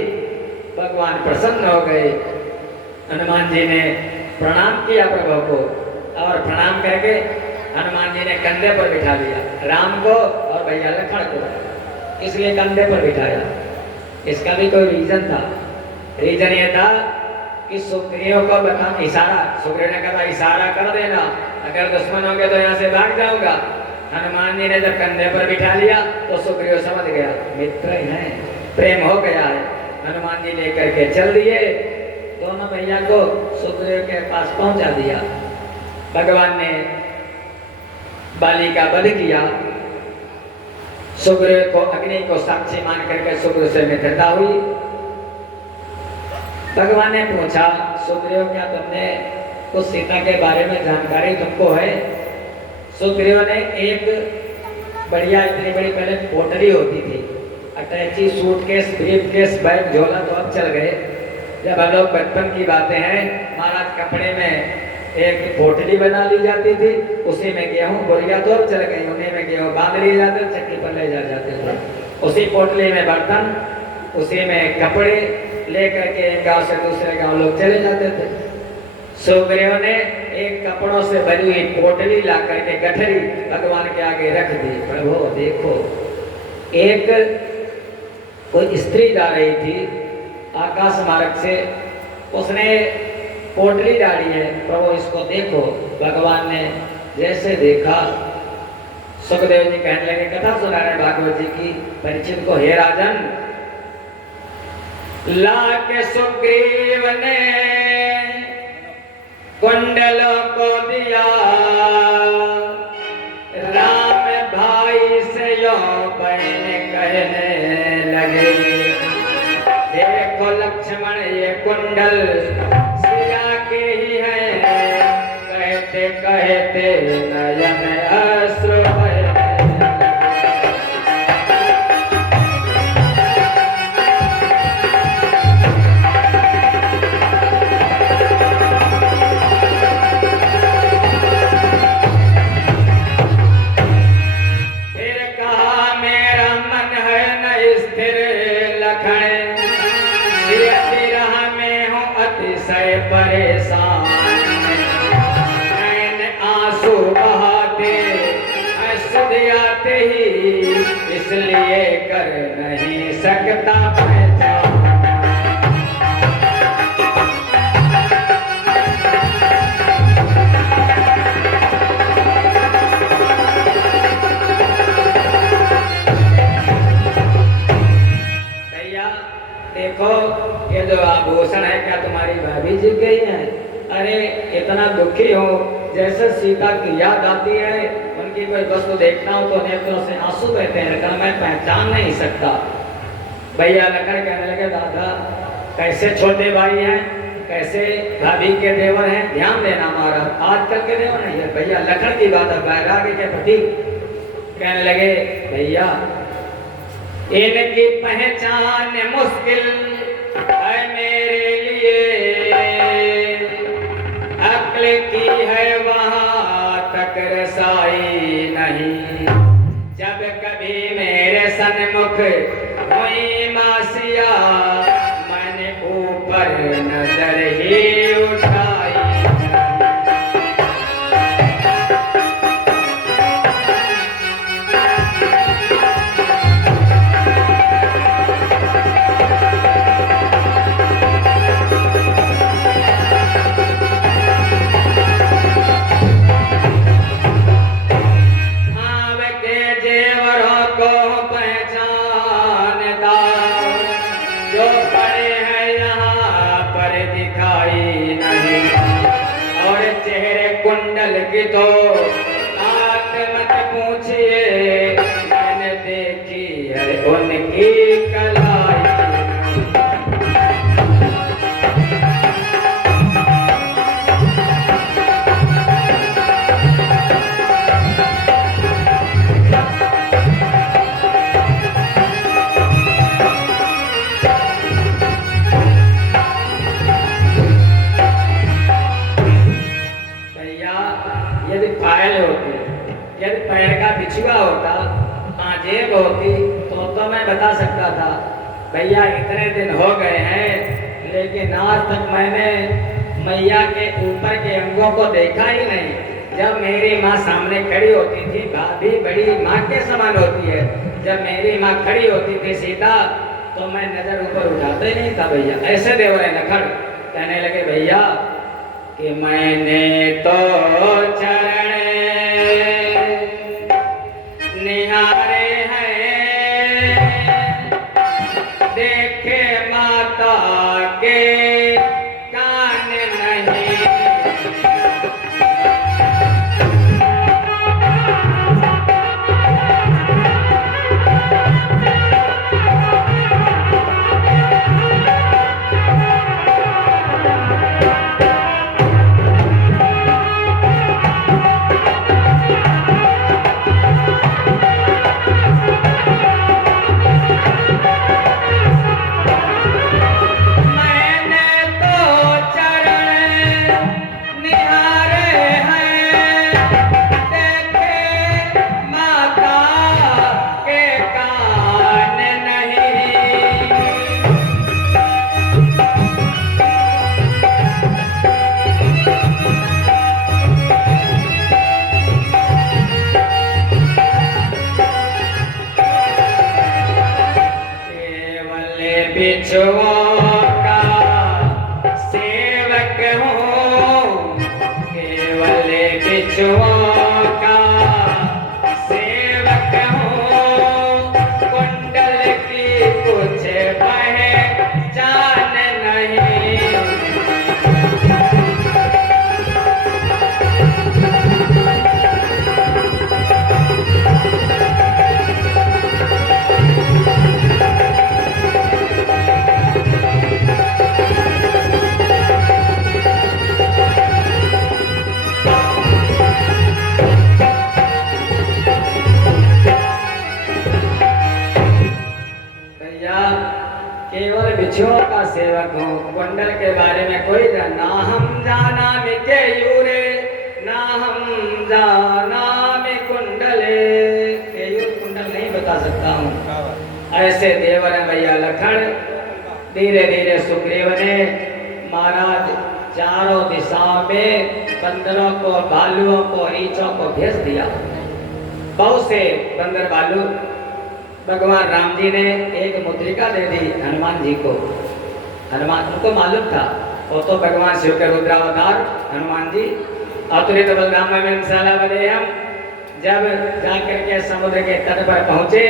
भगवान प्रसन्न हो गए। हनुमान जी ने प्रणाम किया प्रभु को, और प्रणाम करके हनुमान जी ने कंधे पर बिठा लिया राम को और भैया लखन को, इसलिए कंधे पर बिठाया। इसका भी कोई रीजन था। रीजन ये था कि सुग्रीव को बता इशारा, सुग्रीव ने कहा इशारा कर देना, अगर दुश्मन हो गए तो यहाँ से भाग जाऊंगा। हनुमान जी ने जब कंधे पर बिठा लिया तो सुग्रीव समझ गया मित्र है, प्रेम हो गया है। हनुमान जी लेकर के चल दिए, दोनों भैया को सुग्रीव के पास पहुंचा दिया। भगवान ने बाली का वध किया। सुग्रीव को अग्नि को साक्षी मान करके सुग्रीव से मित्रता हुई। भगवान ने पूछा सुग्रीव क्या तुमने कुछ सीता के बारे में जानकारी तुमको है? सुग्रीव ने एक बढ़िया इतनी बड़ी पहले पोटली होती थी, अटैची, सूटकेस, ब्रीफकेस, बैग, झोला तो अब चल गए। जब हम लोग बचपन की बातें हैं, महाराज कपड़े में एक पोटली बना ली जाती थी, उसी में गेहूं, बोरिया तो अब चल गई, उन्हीं में गेहूं बांध लिए जाते, चक्की पर ले जा जाते थे। उसी पोटली में बर्तन, उसी में कपड़े लेकर के एक गांव से दूसरे गांव लोग चले जाते थे। सुग्रीव ने एक कपड़ों से भरी हुई पोटली ला करके गठरी भगवान के आगे रख दी। प्रभु देखो, एक कोई स्त्री जा रही थी आकाश मार्ग से, उसने पोटली डाली है, प्रभु इसको देखो। भगवान ने जैसे देखा, सुखदेव जी कहने लगे, कथा सुना रहे भागवत जी की परीक्षित को, हे राजन, लाके सुग्रीव ने कुंडलों को दिया, राम भाई से यो बहन कहने लगे, देखो लक्ष्मण ये कुंडल सिया के ही है, कहते कहते नयन अश्रु बहे। परेशान आंसू बहाते हंस आते ही, इसलिए कर नहीं सकता पहचान। भैया देखो, ये जो आभूषण है क्या तुम्हारी भाभी जी के ही है? अरे इतना दुखी हो, जैसे सीता की याद आती है, उनकी कोई वस्तु देखना हो तो नेत्रों से आंसू बहते हैं, लेकिन मैं पहचान नहीं सकता। भैया लखन कहने लगे, दादा कैसे छोटे भाई हैं, कैसे भाभी के देवर हैं, ध्यान देना हमारा, आजकल के देवर नहीं है। भैया लखन की बात है, वैराग्य के प्रति कहने लगे, भैया इनकी पहचान मुश्किल है मेरे लिए, अक्ल की है वहाँ तक रसाई नहीं, जब कभी मेरे सन्मुख हुई मासिया, मैंने ऊपर नजर ही उठाई। कुंडल की तो बात मत पूछिए, मैंने देखी है उनकी कलाई। बिछुआ होता, पाजेब होती, तो मैं बता सकता था भैया इतने दिन हो गए हैं, लेकिन आज तक मैंने मैया के ऊपर के अंगों को देखा ही नहीं। जब मेरी माँ सामने खड़ी होती थी, भाभी बड़ी माँ के समान होती है, जब मेरी माँ खड़ी होती थी सीता, तो मैं नजर ऊपर उठाते नहीं था भैया। ऐसे देवरे नखड़ कहने लगे भैया कि मैंने तो चरण निहारे हैं, देखे माता के कान नहीं। बिछुओं का सेवक हूँ, केवल बिछुओं का सेवक हूँ, कुंडल की कुछ पहचान नहीं। केवल बिछुओं का सेवक हूँ, कुंडल के बारे में कोई ना हम जाना मिके यूरे, ना हम जाना में कुंडले, केयूर कुंडल नहीं बता सकता हूँ। ऐसे देवर भैया लखन धीरे धीरे सुग्रीव ने महाराज चारों दिशाओं में बंदरों को, भालुओं को, रीछों को भेज दिया। बहुत से बंदर भालू भगवान राम जी ने एक मुद्रिका दे दी हनुमान जी को। हनुमान उनको मालूम था वो तो भगवान शिव के रुद्रावतार हनुमान जी। अतुलित बलराम में हम जब जाकर के समुद्र के तट पर पहुंचे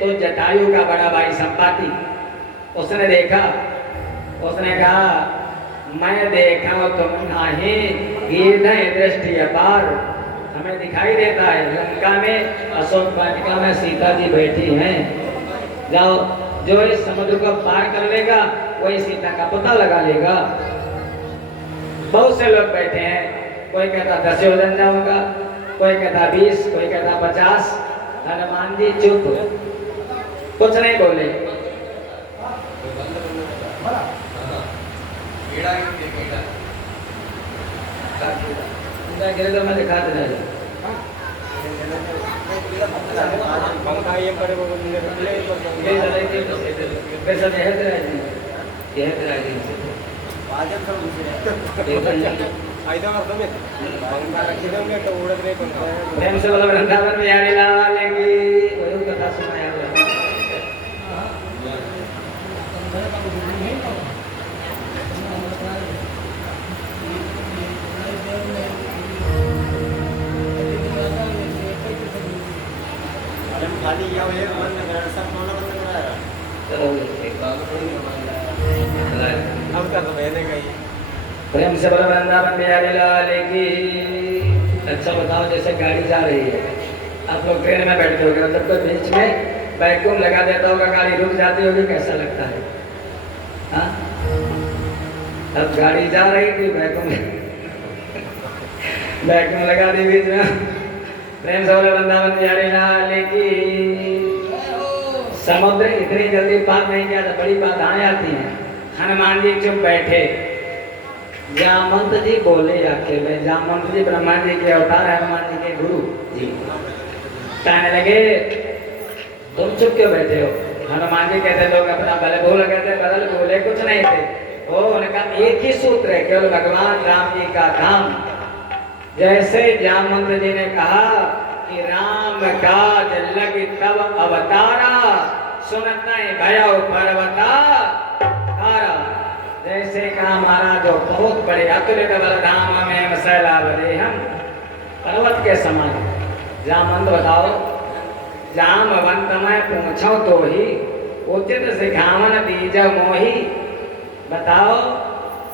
तो जटायु का बड़ा भाई संपाति उसने देखा, उसने कहा मैं देखा तुम नहीं, गिरधर दृष्टि अपार, हमें दिखाई देता है लंका में अशोक वाटिका में सीता जी बैठी हैं, जाओ जो इस समुद्र को पार कर लेगा वही सीता का पता लगा लेगा। बहुत से लोग बैठे हैं, कोई कहता 10 योजन जाऊंगा, कोई कहता 20, कोई कहता 50। हनुमान जी चुप, कुछ नहीं बोले। गिरे तो मैं दिखा दे प्रेम से बोला वृंदावन में यारी लाने की वही कथा सुनाया। खाली या ये बंद कर सब मोना बंद करा रहा। चलो एक बात अब कर तो बहने का ही प्रेम से बोला वृंदावन बिहारी लाल की। अच्छा बताओ, जैसे गाड़ी जा रही है, आप लोग ट्रेन में बैठते होगे, जब कोई बीच में वैक्यूम लगा देता होगा, गाड़ी रुक जाती होगी, कैसा लगता है? हाँ, अब गाड़ी जा रही थी, वैक्यूम लगा दी बीच में। प्रेम से बोले वृंदावन बिहारी लाल की। समुद्र इतनी जल्दी पार नहीं किया था, बड़ी बाधाएं आती हैं। हनुमान जी चुप बैठे। जामवंत जी बोले अकेले, जामवंत जी ब्रह्मा जी के अवतार, हनुमान जी के गुरु जी। कहने लगे तुम चुप क्यों बैठे हो? हनुमान जी कहते लोग अपना बल बोल कहते बदल बोले कुछ नहीं थे। वो उनका एक ही सूत्र है केवल भगवान राम जी का धाम। जैसे जामवंत जी ने कहा कि राम काज लगी तब अवतारा सुनत भयो पर्वता तारा। जैसे कहा महाराज जो बहुत बड़े अतुलित बलधाम में शैलावरे हम पर्वत के समान। जामवंत बताओ जामवंत मैं पूछो तो ही उचित सिखावन दीज मोही। बताओ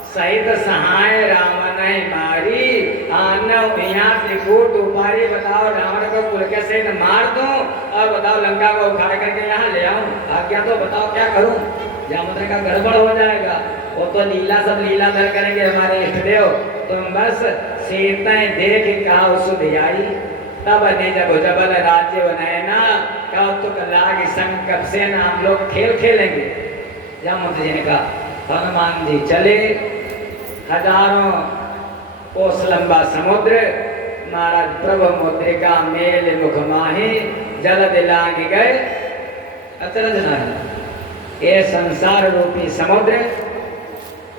सहित सहाय रावण मारी आनव यहाँ त्रिकूट उपारी। बताओ रावण को कुल के सहित मार दूं और बताओ लंका को उखाड़ करके यहाँ ले आऊं। आज्ञा तो बताओ क्या करूं? जामवंत का गड़बड़ हो जाएगा। वो तो लीला सब लीला धर करेंगे हमारे इष्ट देव। तुम बस सीता देख कहा सुध आई तब निज भुजबल राज्य बनैना कौतुक लाग संकट से हम लोग खेल खेलेंगे। जामवंत जी ने कहा हनुमान जी चले हजारों कोस लंबा समुद्र महाराज प्रभु मुद्रिका मेल मुख माही जल दिलांग गए अचरज नहीं। ये संसार रूपी समुद्र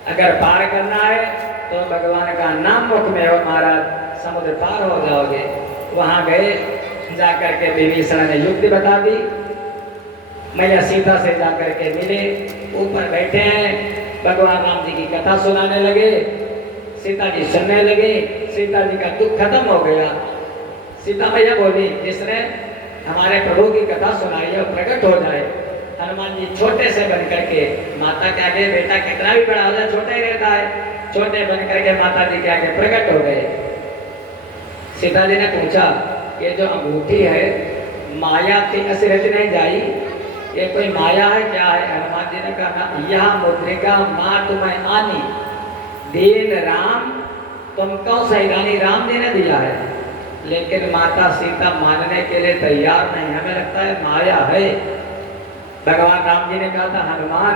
अगर पार करना है तो भगवान का नाम मुख में हो महाराज समुद्र पार हो जाओगे। वहां गए जाकर के विभीषण ने युक्ति बता दी। मैया सीता से जाकर के मिले ऊपर बैठे हैं भगवान राम जी की कथा सुनाने लगे। सीता जी सुनने लगे। सीता जी का दुख खत्म हो गया। सीता मैया बोली जिसने हमारे प्रभु की कथा सुनाई है प्रकट हो जाए। हनुमान जी छोटे से बन करके माता के आगे बेटा कितना भी बड़ा हो जाए छोटा ही रहता है। छोटे बन करके माता जी के आगे प्रकट हो गए। सीता जी ने पूछा ये जो अंगूठी है माया थी असरत नहीं जाई ये कोई माया है क्या है? हनुमान जी ने कहा यह मुद्रिका माँ तुम्हें आनी दीन राम तुमको सैदानी राम जी ने दिया है। लेकिन माता सीता मानने के लिए तैयार नहीं। हमें लगता है माया है। भगवान राम जी ने कहा था हनुमान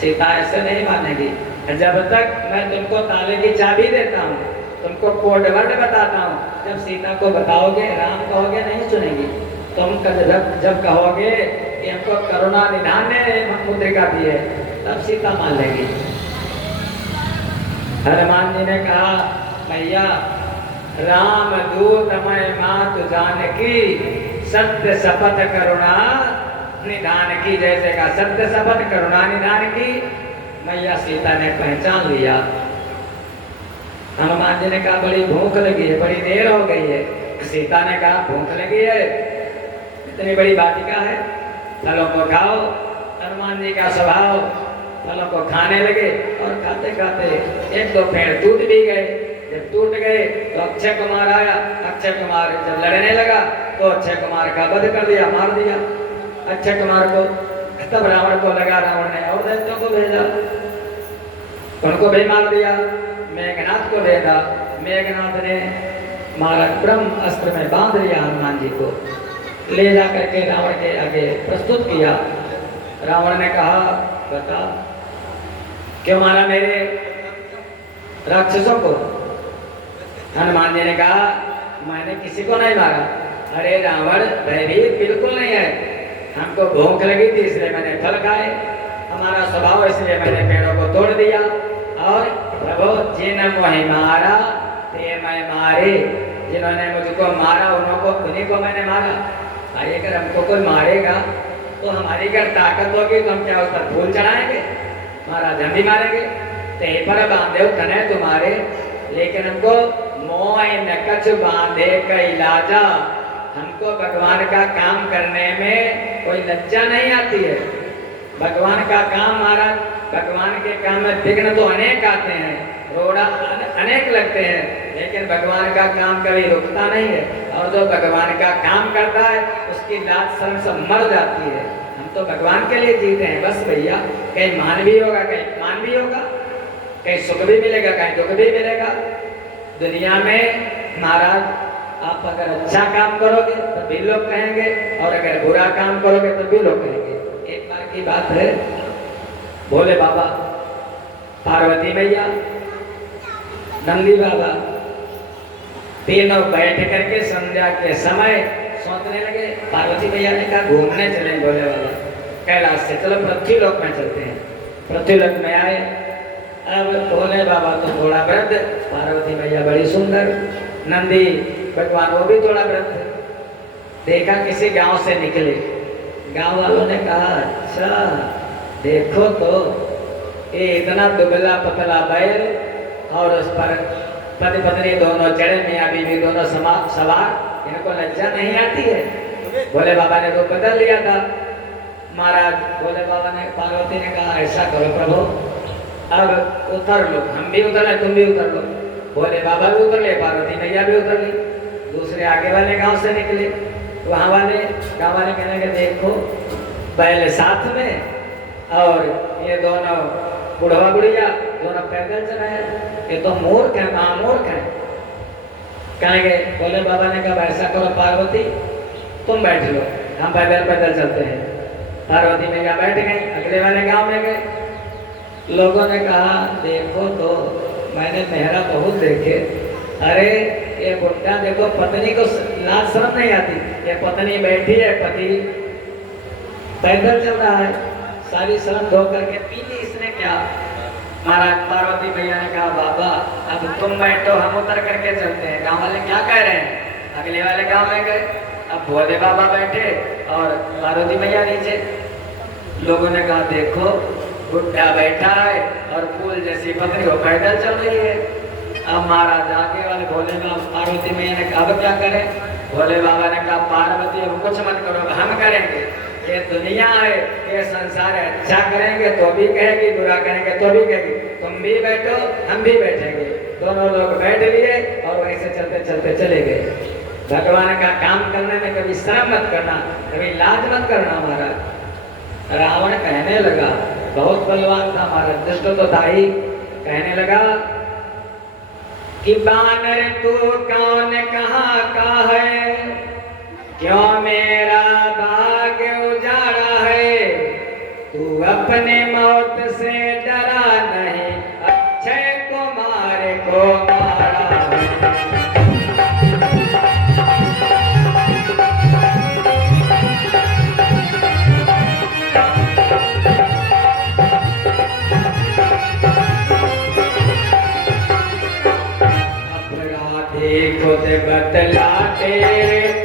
सीता ऐसे नहीं मानेगी। जब तक मैं तुमको ताले की चाबी देता हूँ तुमको कोड वर्ड बताता हूँ जब सीता को बताओगे राम कहोगे नहीं सुनेगी। तुम जब कहोगे कि हमको करुणा निधान ने मुद्रिका दी है तब सीता मान लेगी। हनुमान जी ने कहा मैया राम दूत मैं मात जानकी सत्य शपथ करुणा निधान की। जैसे कहा सत्य शपथ करुणा निधान की मैया सीता ने पहचान लिया। हनुमान जी ने कहा बड़ी भूख लगी है बड़ी देर हो गई है। सीता ने कहा भूख लगी है इतनी बड़ी बाटिका है फलों को खाओ। हनुमान जी का स्वभाव फलों को खाने लगे और खाते खाते एक दो पेड़ टूट भी गए। जब टूट गए तो अक्षय कुमार आया। अक्षय कुमार जब लड़ने लगा तो अक्षय कुमार का वध कर दिया मार दिया अक्षय कुमार को। तब रावण को लगा रावण ने और दैत्यों को भेजा उनको भी मार दिया। मेघनाथ को भेजा मेघनाथ ने महाराज ब्रह्म अस्त्र में बांध लिया हनुमान जी को ले जा करके रावण के आगे प्रस्तुत किया। रावण ने कहा बता क्यों मारा मेरे राक्षसों को? हनुमान जी ने कहा मैंने किसी को नहीं मारा। अरे रावण भयभीत बिल्कुल नहीं है। हमको भूख लगी थी इसलिए मैंने फल खाए। हमारा स्वभाव इसलिए मैंने पेड़ों को तोड़ दिया। और प्रभु जिन मोहि मारा ते मैं मारे। जिन्होंने मुझको मारा उन्हीं को मैंने मारा। भाई अगर हमको कोई मारेगा तो हमारी अगर ताकत होगी तो हम क्या उस पर फूल चढ़ाएंगे? महाराज हम भी मारेंगे। ते पर बांधे तने तुम्हारे लेकिन हमको मोह न कछ बांधे कई लाजा। हमको भगवान का काम करने में कोई लज्जा नहीं आती है। भगवान का काम महाराज भगवान के काम में विघ्न तो अनेक आते हैं रोड़ा अनेक लगते हैं लेकिन भगवान का काम कभी रुकता नहीं है। और जो भगवान का काम करता है उसकी लाज शर्म सब मर जाती है। हम तो भगवान के लिए जीते हैं बस भैया। कहीं मान भी होगा कहीं मान भी होगा कहीं सुख भी मिलेगा कहीं दुख भी मिलेगा। दुनिया में महाराज आप अगर अच्छा काम करोगे तो भी लोग कहेंगे और अगर बुरा काम करोगे तो भी लोग कहेंगे। एक बार की बात है भोले बाबा पार्वती मैया नंदी बाबा तीनों बैठ करके संध्या के समय सोचने लगे। पार्वती मैया ने कहा घूमने चले भोले बाबा कैलाश से, चलो पृथ्वी लोक में चलते हैं। पृथ्वी लोक में आए। अब भोले बाबा तो थोड़ा वृद्ध, पार्वती मैया बड़ी सुंदर, नंदी भगवान वो भी थोड़ा वृद्ध। देखा किसी गांव से निकले, गांव वालों ने कहा अच्छा देखो तो ये इतना दुबला पतला बैल और उस पर पति पत्नी दोनों चढ़े, मियाँ बीवी दोनों सवार, इनको लज्जा नहीं आती है। भोले बाबा ने रूप बदल लिया था। महाराज भोले बाबा ने, पार्वती ने कहा ऐसा करो प्रभु अब उतर लो, हम भी उतर ले तुम भी उतर लो। भोले बाबा भी उतर ले, पार्वती मैया भी उतर ली। दूसरे आगे वाले गांव से निकले, वहाँ वाले गाँव वाले कहने के देखो बैल साथ में और ये दोनों बुढ़वा बुढ़िया दोनों पैदल चल रहे हैं, ये तो मूर्ख है, महामूर्ख है। कहेंगे भोले बाबा ने कहा ऐसा करो पार्वती तुम बैठ लो, हम पैदल पैदल चलते हैं। पार्वती मैया बैठ गई, अगले वाले गांव में गए। लोगों ने कहा देखो तो मैंने मेहरा बहुत देखे, अरे ये बुढ़ा देखो पत्नी को लाज शर्म नहीं आती, ये पत्नी बैठी है, पति पैदल चल रहा है, सारी शर्म धो करके पी ली इसने क्या। महाराज पार्वती मैया ने कहा बाबा अब तुम बैठो, हम उतर करके चलते हैं। गांव वाले क्या कह रहे हैं, अगले वाले गांव में गए। अब भोले बाबा बैठे और पार्वती मैया नीचे। लोगों ने कहा देखो बुढ़ा बैठा है और फूल जैसी पत्नी वो पैदल चल रही है। अब महाराज आगे वाले भोले बाबा, पार्वती मैया ने कहा अब क्या करें। भोले बाबा ने कहा पार्वती अब कुछ मत करो, हम करेंगे, ये दुनिया है, ये संसार है, अच्छा करेंगे तो भी कहेगी, बुरा करेंगे तो भी कहेगी, तुम भी बैठो हम भी बैठेंगे। दोनों लोग बैठ लिए और वहीं से चलते चलते चले गए। भगवान का काम करने में कभी शर्म मत करना, कभी लाज मत करना। महाराज रावण कहने लगा, बहुत बलवान था महाराज, दुष्ट तो था ही, कहने लगा कि बानर तू कौन कहाँ का है, क्यों मेरा भाग्य उजाड़ा है, तू अपने मौत से डरा नहीं, अक्षय कुमार को मारा। खुद बतलाते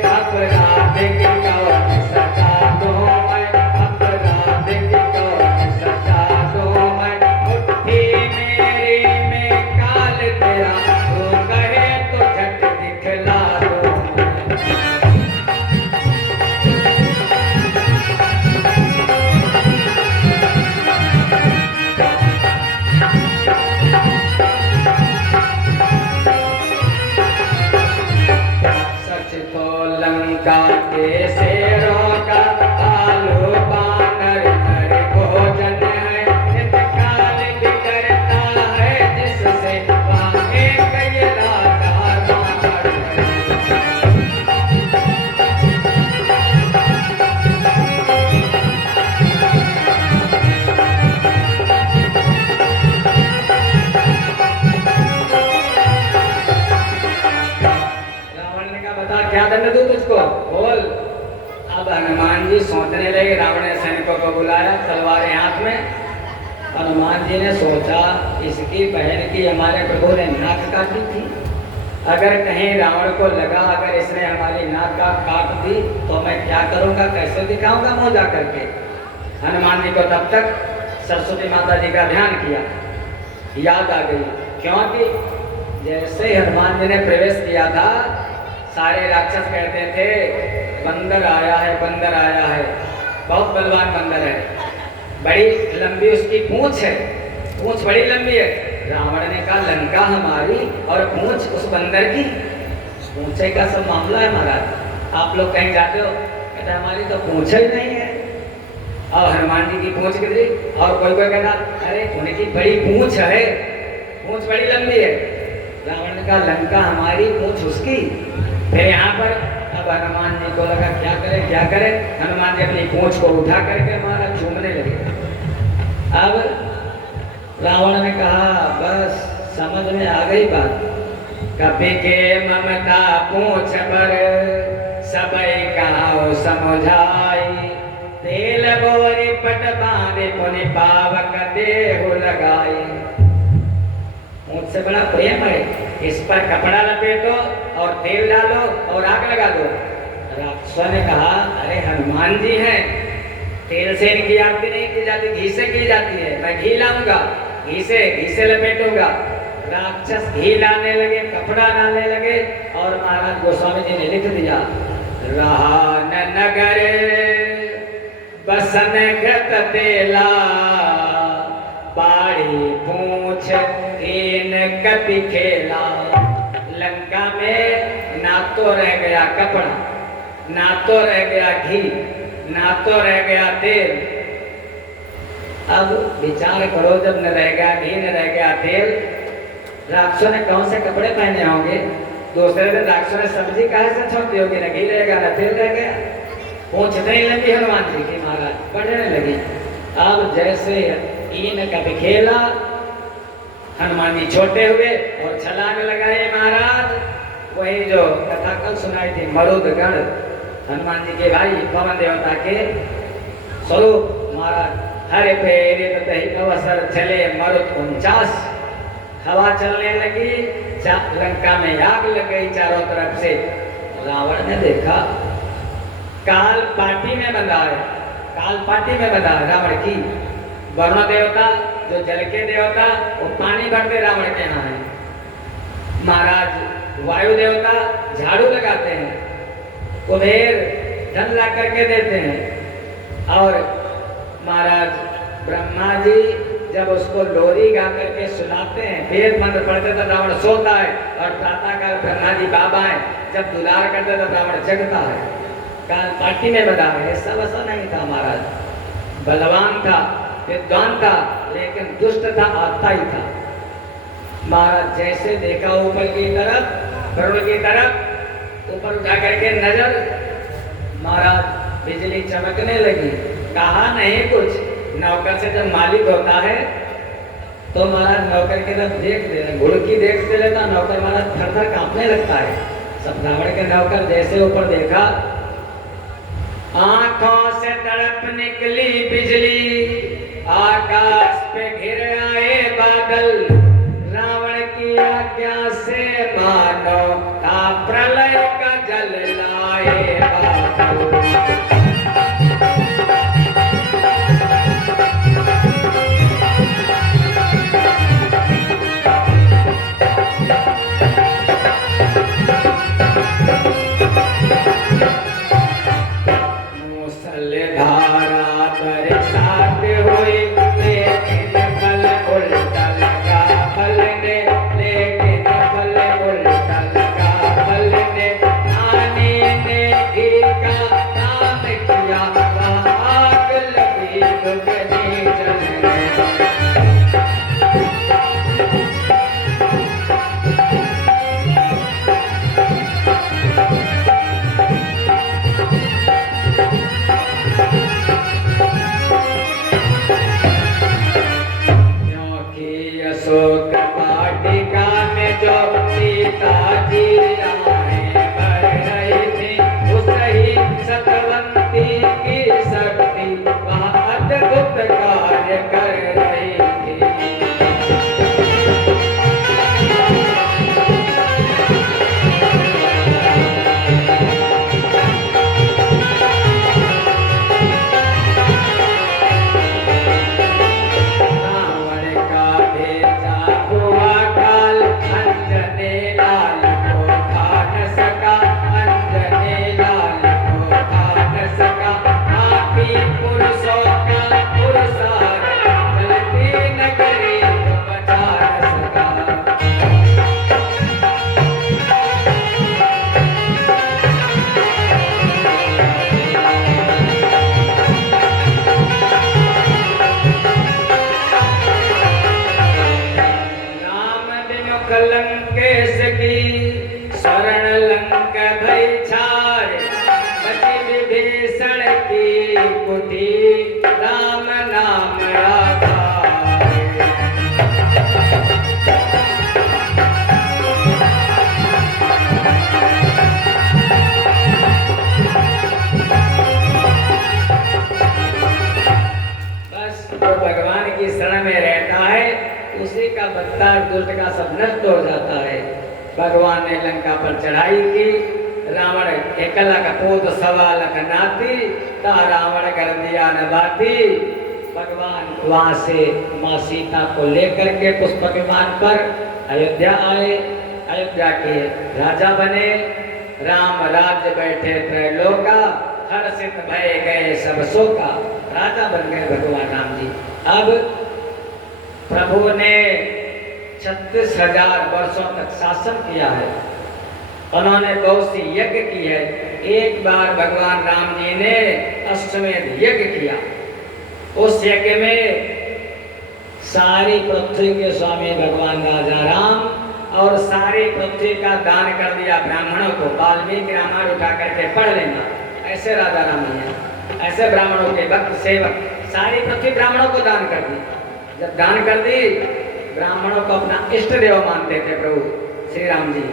अपराध की कौन सजा दूं मैं, अपराध की कौन सजा दूं मैं, मुट्ठी मेरी में काल तेरा, तू कहे तो झट दिखला दूं लंका के शेरों का आलू बानर नर भोजन है, नितकाल बिगड़ता है जिससे पाए कई राजा रावण। रावण ने कहा बता क्या दंड दूं तुझको, बोल। अब हनुमान जी सोचने लगे, रावण ने सैनिकों को बुलाया तलवारें हाथ में। हनुमान जी ने सोचा इसकी बहन की हमारे प्रभु ने नाक काटी थी, अगर कहीं रावण को लगा अगर इसने हमारी नाक काट दी तो मैं क्या करूंगा, कैसे दिखाऊंगा मुंह जा करके। हनुमान जी को तब तक सरस्वती माता जी का ध्यान किया, याद आ गई, क्योंकि जैसे हनुमान जी ने प्रवेश किया था सारे राक्षस कहते थे बंदर आया है, बंदर आया है, बहुत बलवान बंदर है, बड़ी लंबी उसकी पूंछ है, पूंछ बड़ी लंबी है। रावण ने कहा लंका हमारी और पूंछ उस बंदर की, पूंछे का सब मामला है महाराज। आप लोग कहीं जाते हो कहते हमारी तो पूंछ ही नहीं है, और हनुमान जी की पूंछ कितनी, और कोई कोई कहता अरे उनकी बड़ी पूंछ है, पूंछ बड़ी लंबी है। रावण ने कहा लंका हमारी पूंछ उसकी। फिर यहाँ पर अब हनुमान जी को लगा क्या करे क्या करे, हनुमान जी अपनी पूंछ को उठा करके मारा, चूमने लगे। अब रावण ने कहा बस समझ में आ गई बात, कपि के ममता पूंछ पर सबई कहाओ समझाई तेल बोरी पट बांधे पुनि पावक देहु लगाई। ऊंट से बड़ा प्रेम है, इस पर कपड़ा लपेटो और तेल डालो और आग लगा दो। राक्षस ने कहा अरे हनुमान जी हैं, तेल से इनकी आरती नहीं की जाती, घी से की जाती है, मैं घी लाऊंगा, घी से लपेटूंगा। राक्षस घी लाने लगे, कपड़ा डालने लगे और महाराज गोस्वामी जी ने लिख दिया रहा न नगर बसन गत तेला बाड़ी पूछ तीन कपि खेला। लंका में ना तो रह गया कपड़ा, ना तो रह गया घी, ना तो रह गया तेल। अब विचार करो, जब न रह गया घी न रह गया तेल, राक्षसों ने कौन से कपड़े पहने होंगे? दूसरे दिन राक्षसों ने सब्जी कहाँ से छोड़ दी होगी, न घी रहेगा न तेल रह गया। पूछने ही लगी हनुमान जी की, महाराज बढ़ने लगी। अब जैसे इन कभी खेला, हनुमान जी छोटे हुए और छलांग लगाए महाराज। वही जो कथा कल सुनाई थी, मरुदगण हनुमान जी के भाई पवन देवता के स्वरूप महाराज। हरे फेरे तहि अवसर चले मरुद 49, हवा चलने लगी, लंका में आग लग गई चारों तरफ से। रावण ने देखा काल पाटी में बंधा है, काल पाटी में बंधा है रावण की। वरुण देवता जो जल के देवता, वो पानी भरते रावण के यहाँ है। महाराज वायु देवता झाड़ू लगाते हैं, कुबेर धन ला करके देते हैं। और महाराज ब्रह्मा जी जब उसको लोरी गा करके सुनाते हैं, वेद मंत्र पढ़ते तब रावण सोता है, और प्रातः काल ब्रह्मा जी बाबा है, जब दुलार करते तब रावण जगता है। काल पार्टी में बता है, सब ऐसा नहीं था महाराज। बलवान था, विद्वान था, लेकिन दुष्ट था, आता ही था। महाराज जैसे देखा ऊपर की तरफ, वरुण की तरफ, ऊपर उठा करके नजर, महाराज बिजली चमकने लगी। कहा नहीं कुछ, नौकर से जब मालिक होता है तो महाराज नौकर की तरफ देख दे, घुड़की देखते लेता, नौकर महाराज थर थर कांपने लगता है। सब रावण के नौकर जैसे ऊपर देखा, आंखों से तड़प निकली बिजली, आकाश पे घिर आए बादल, रावण की आज्ञा से मानो का प्रलय का जल लाए बादल। धारा बरसात हुई, लेकिन फल उल्टा लगा फल ने, लेकिन फल उल्टा लगा फल ने। आने ने घी का काम किया, आग लगी दुगनी जलने। अशोक वाटिका में जो सीता जी आए बढ़ रही थी, उस ही सतवंती की शक्ति वह अद्भुत कार्य कर रही थी। लंकेश की शरण लंक भई छाड़, बची विभीषण की कुटी, राम नाम आधार। नष्ट हो जाता है। भगवान ने लंका पर चढ़ाई की, रावण एक लख पोत सवा लख नाती, ता रावण कर दिया न बाती। भगवान वहां से माँ सीता को लेकर के पुष्पक विमान पर अयोध्या आए, अयोध्या के राजा बने। राम राज्य बैठे त्रैलोका, हर्षित भय गए सब शोका। राजा बन गए भगवान राम जी। अब प्रभु ने 36,000 वर्षों तक शासन किया है, उन्होंने बहुत सी यज्ञ की है। एक बार भगवान राम जी ने अश्वमेध यज्ञ किया, उस यज्ञ में सारी पृथ्वी के स्वामी भगवान राजा राम और सारी पृथ्वी का दान कर दिया ब्राह्मणों को। वाल्मीकि रामायण उठा करके पढ़ लेना, ऐसे राजा राम हैं, ऐसे ब्राह्मणों के भक्त सेवक, सारी पृथ्वी ब्राह्मणों को दान कर दी। जब दान कर दी, ब्राह्मणों को अपना इष्ट देव मानते थे प्रभु श्री राम जी।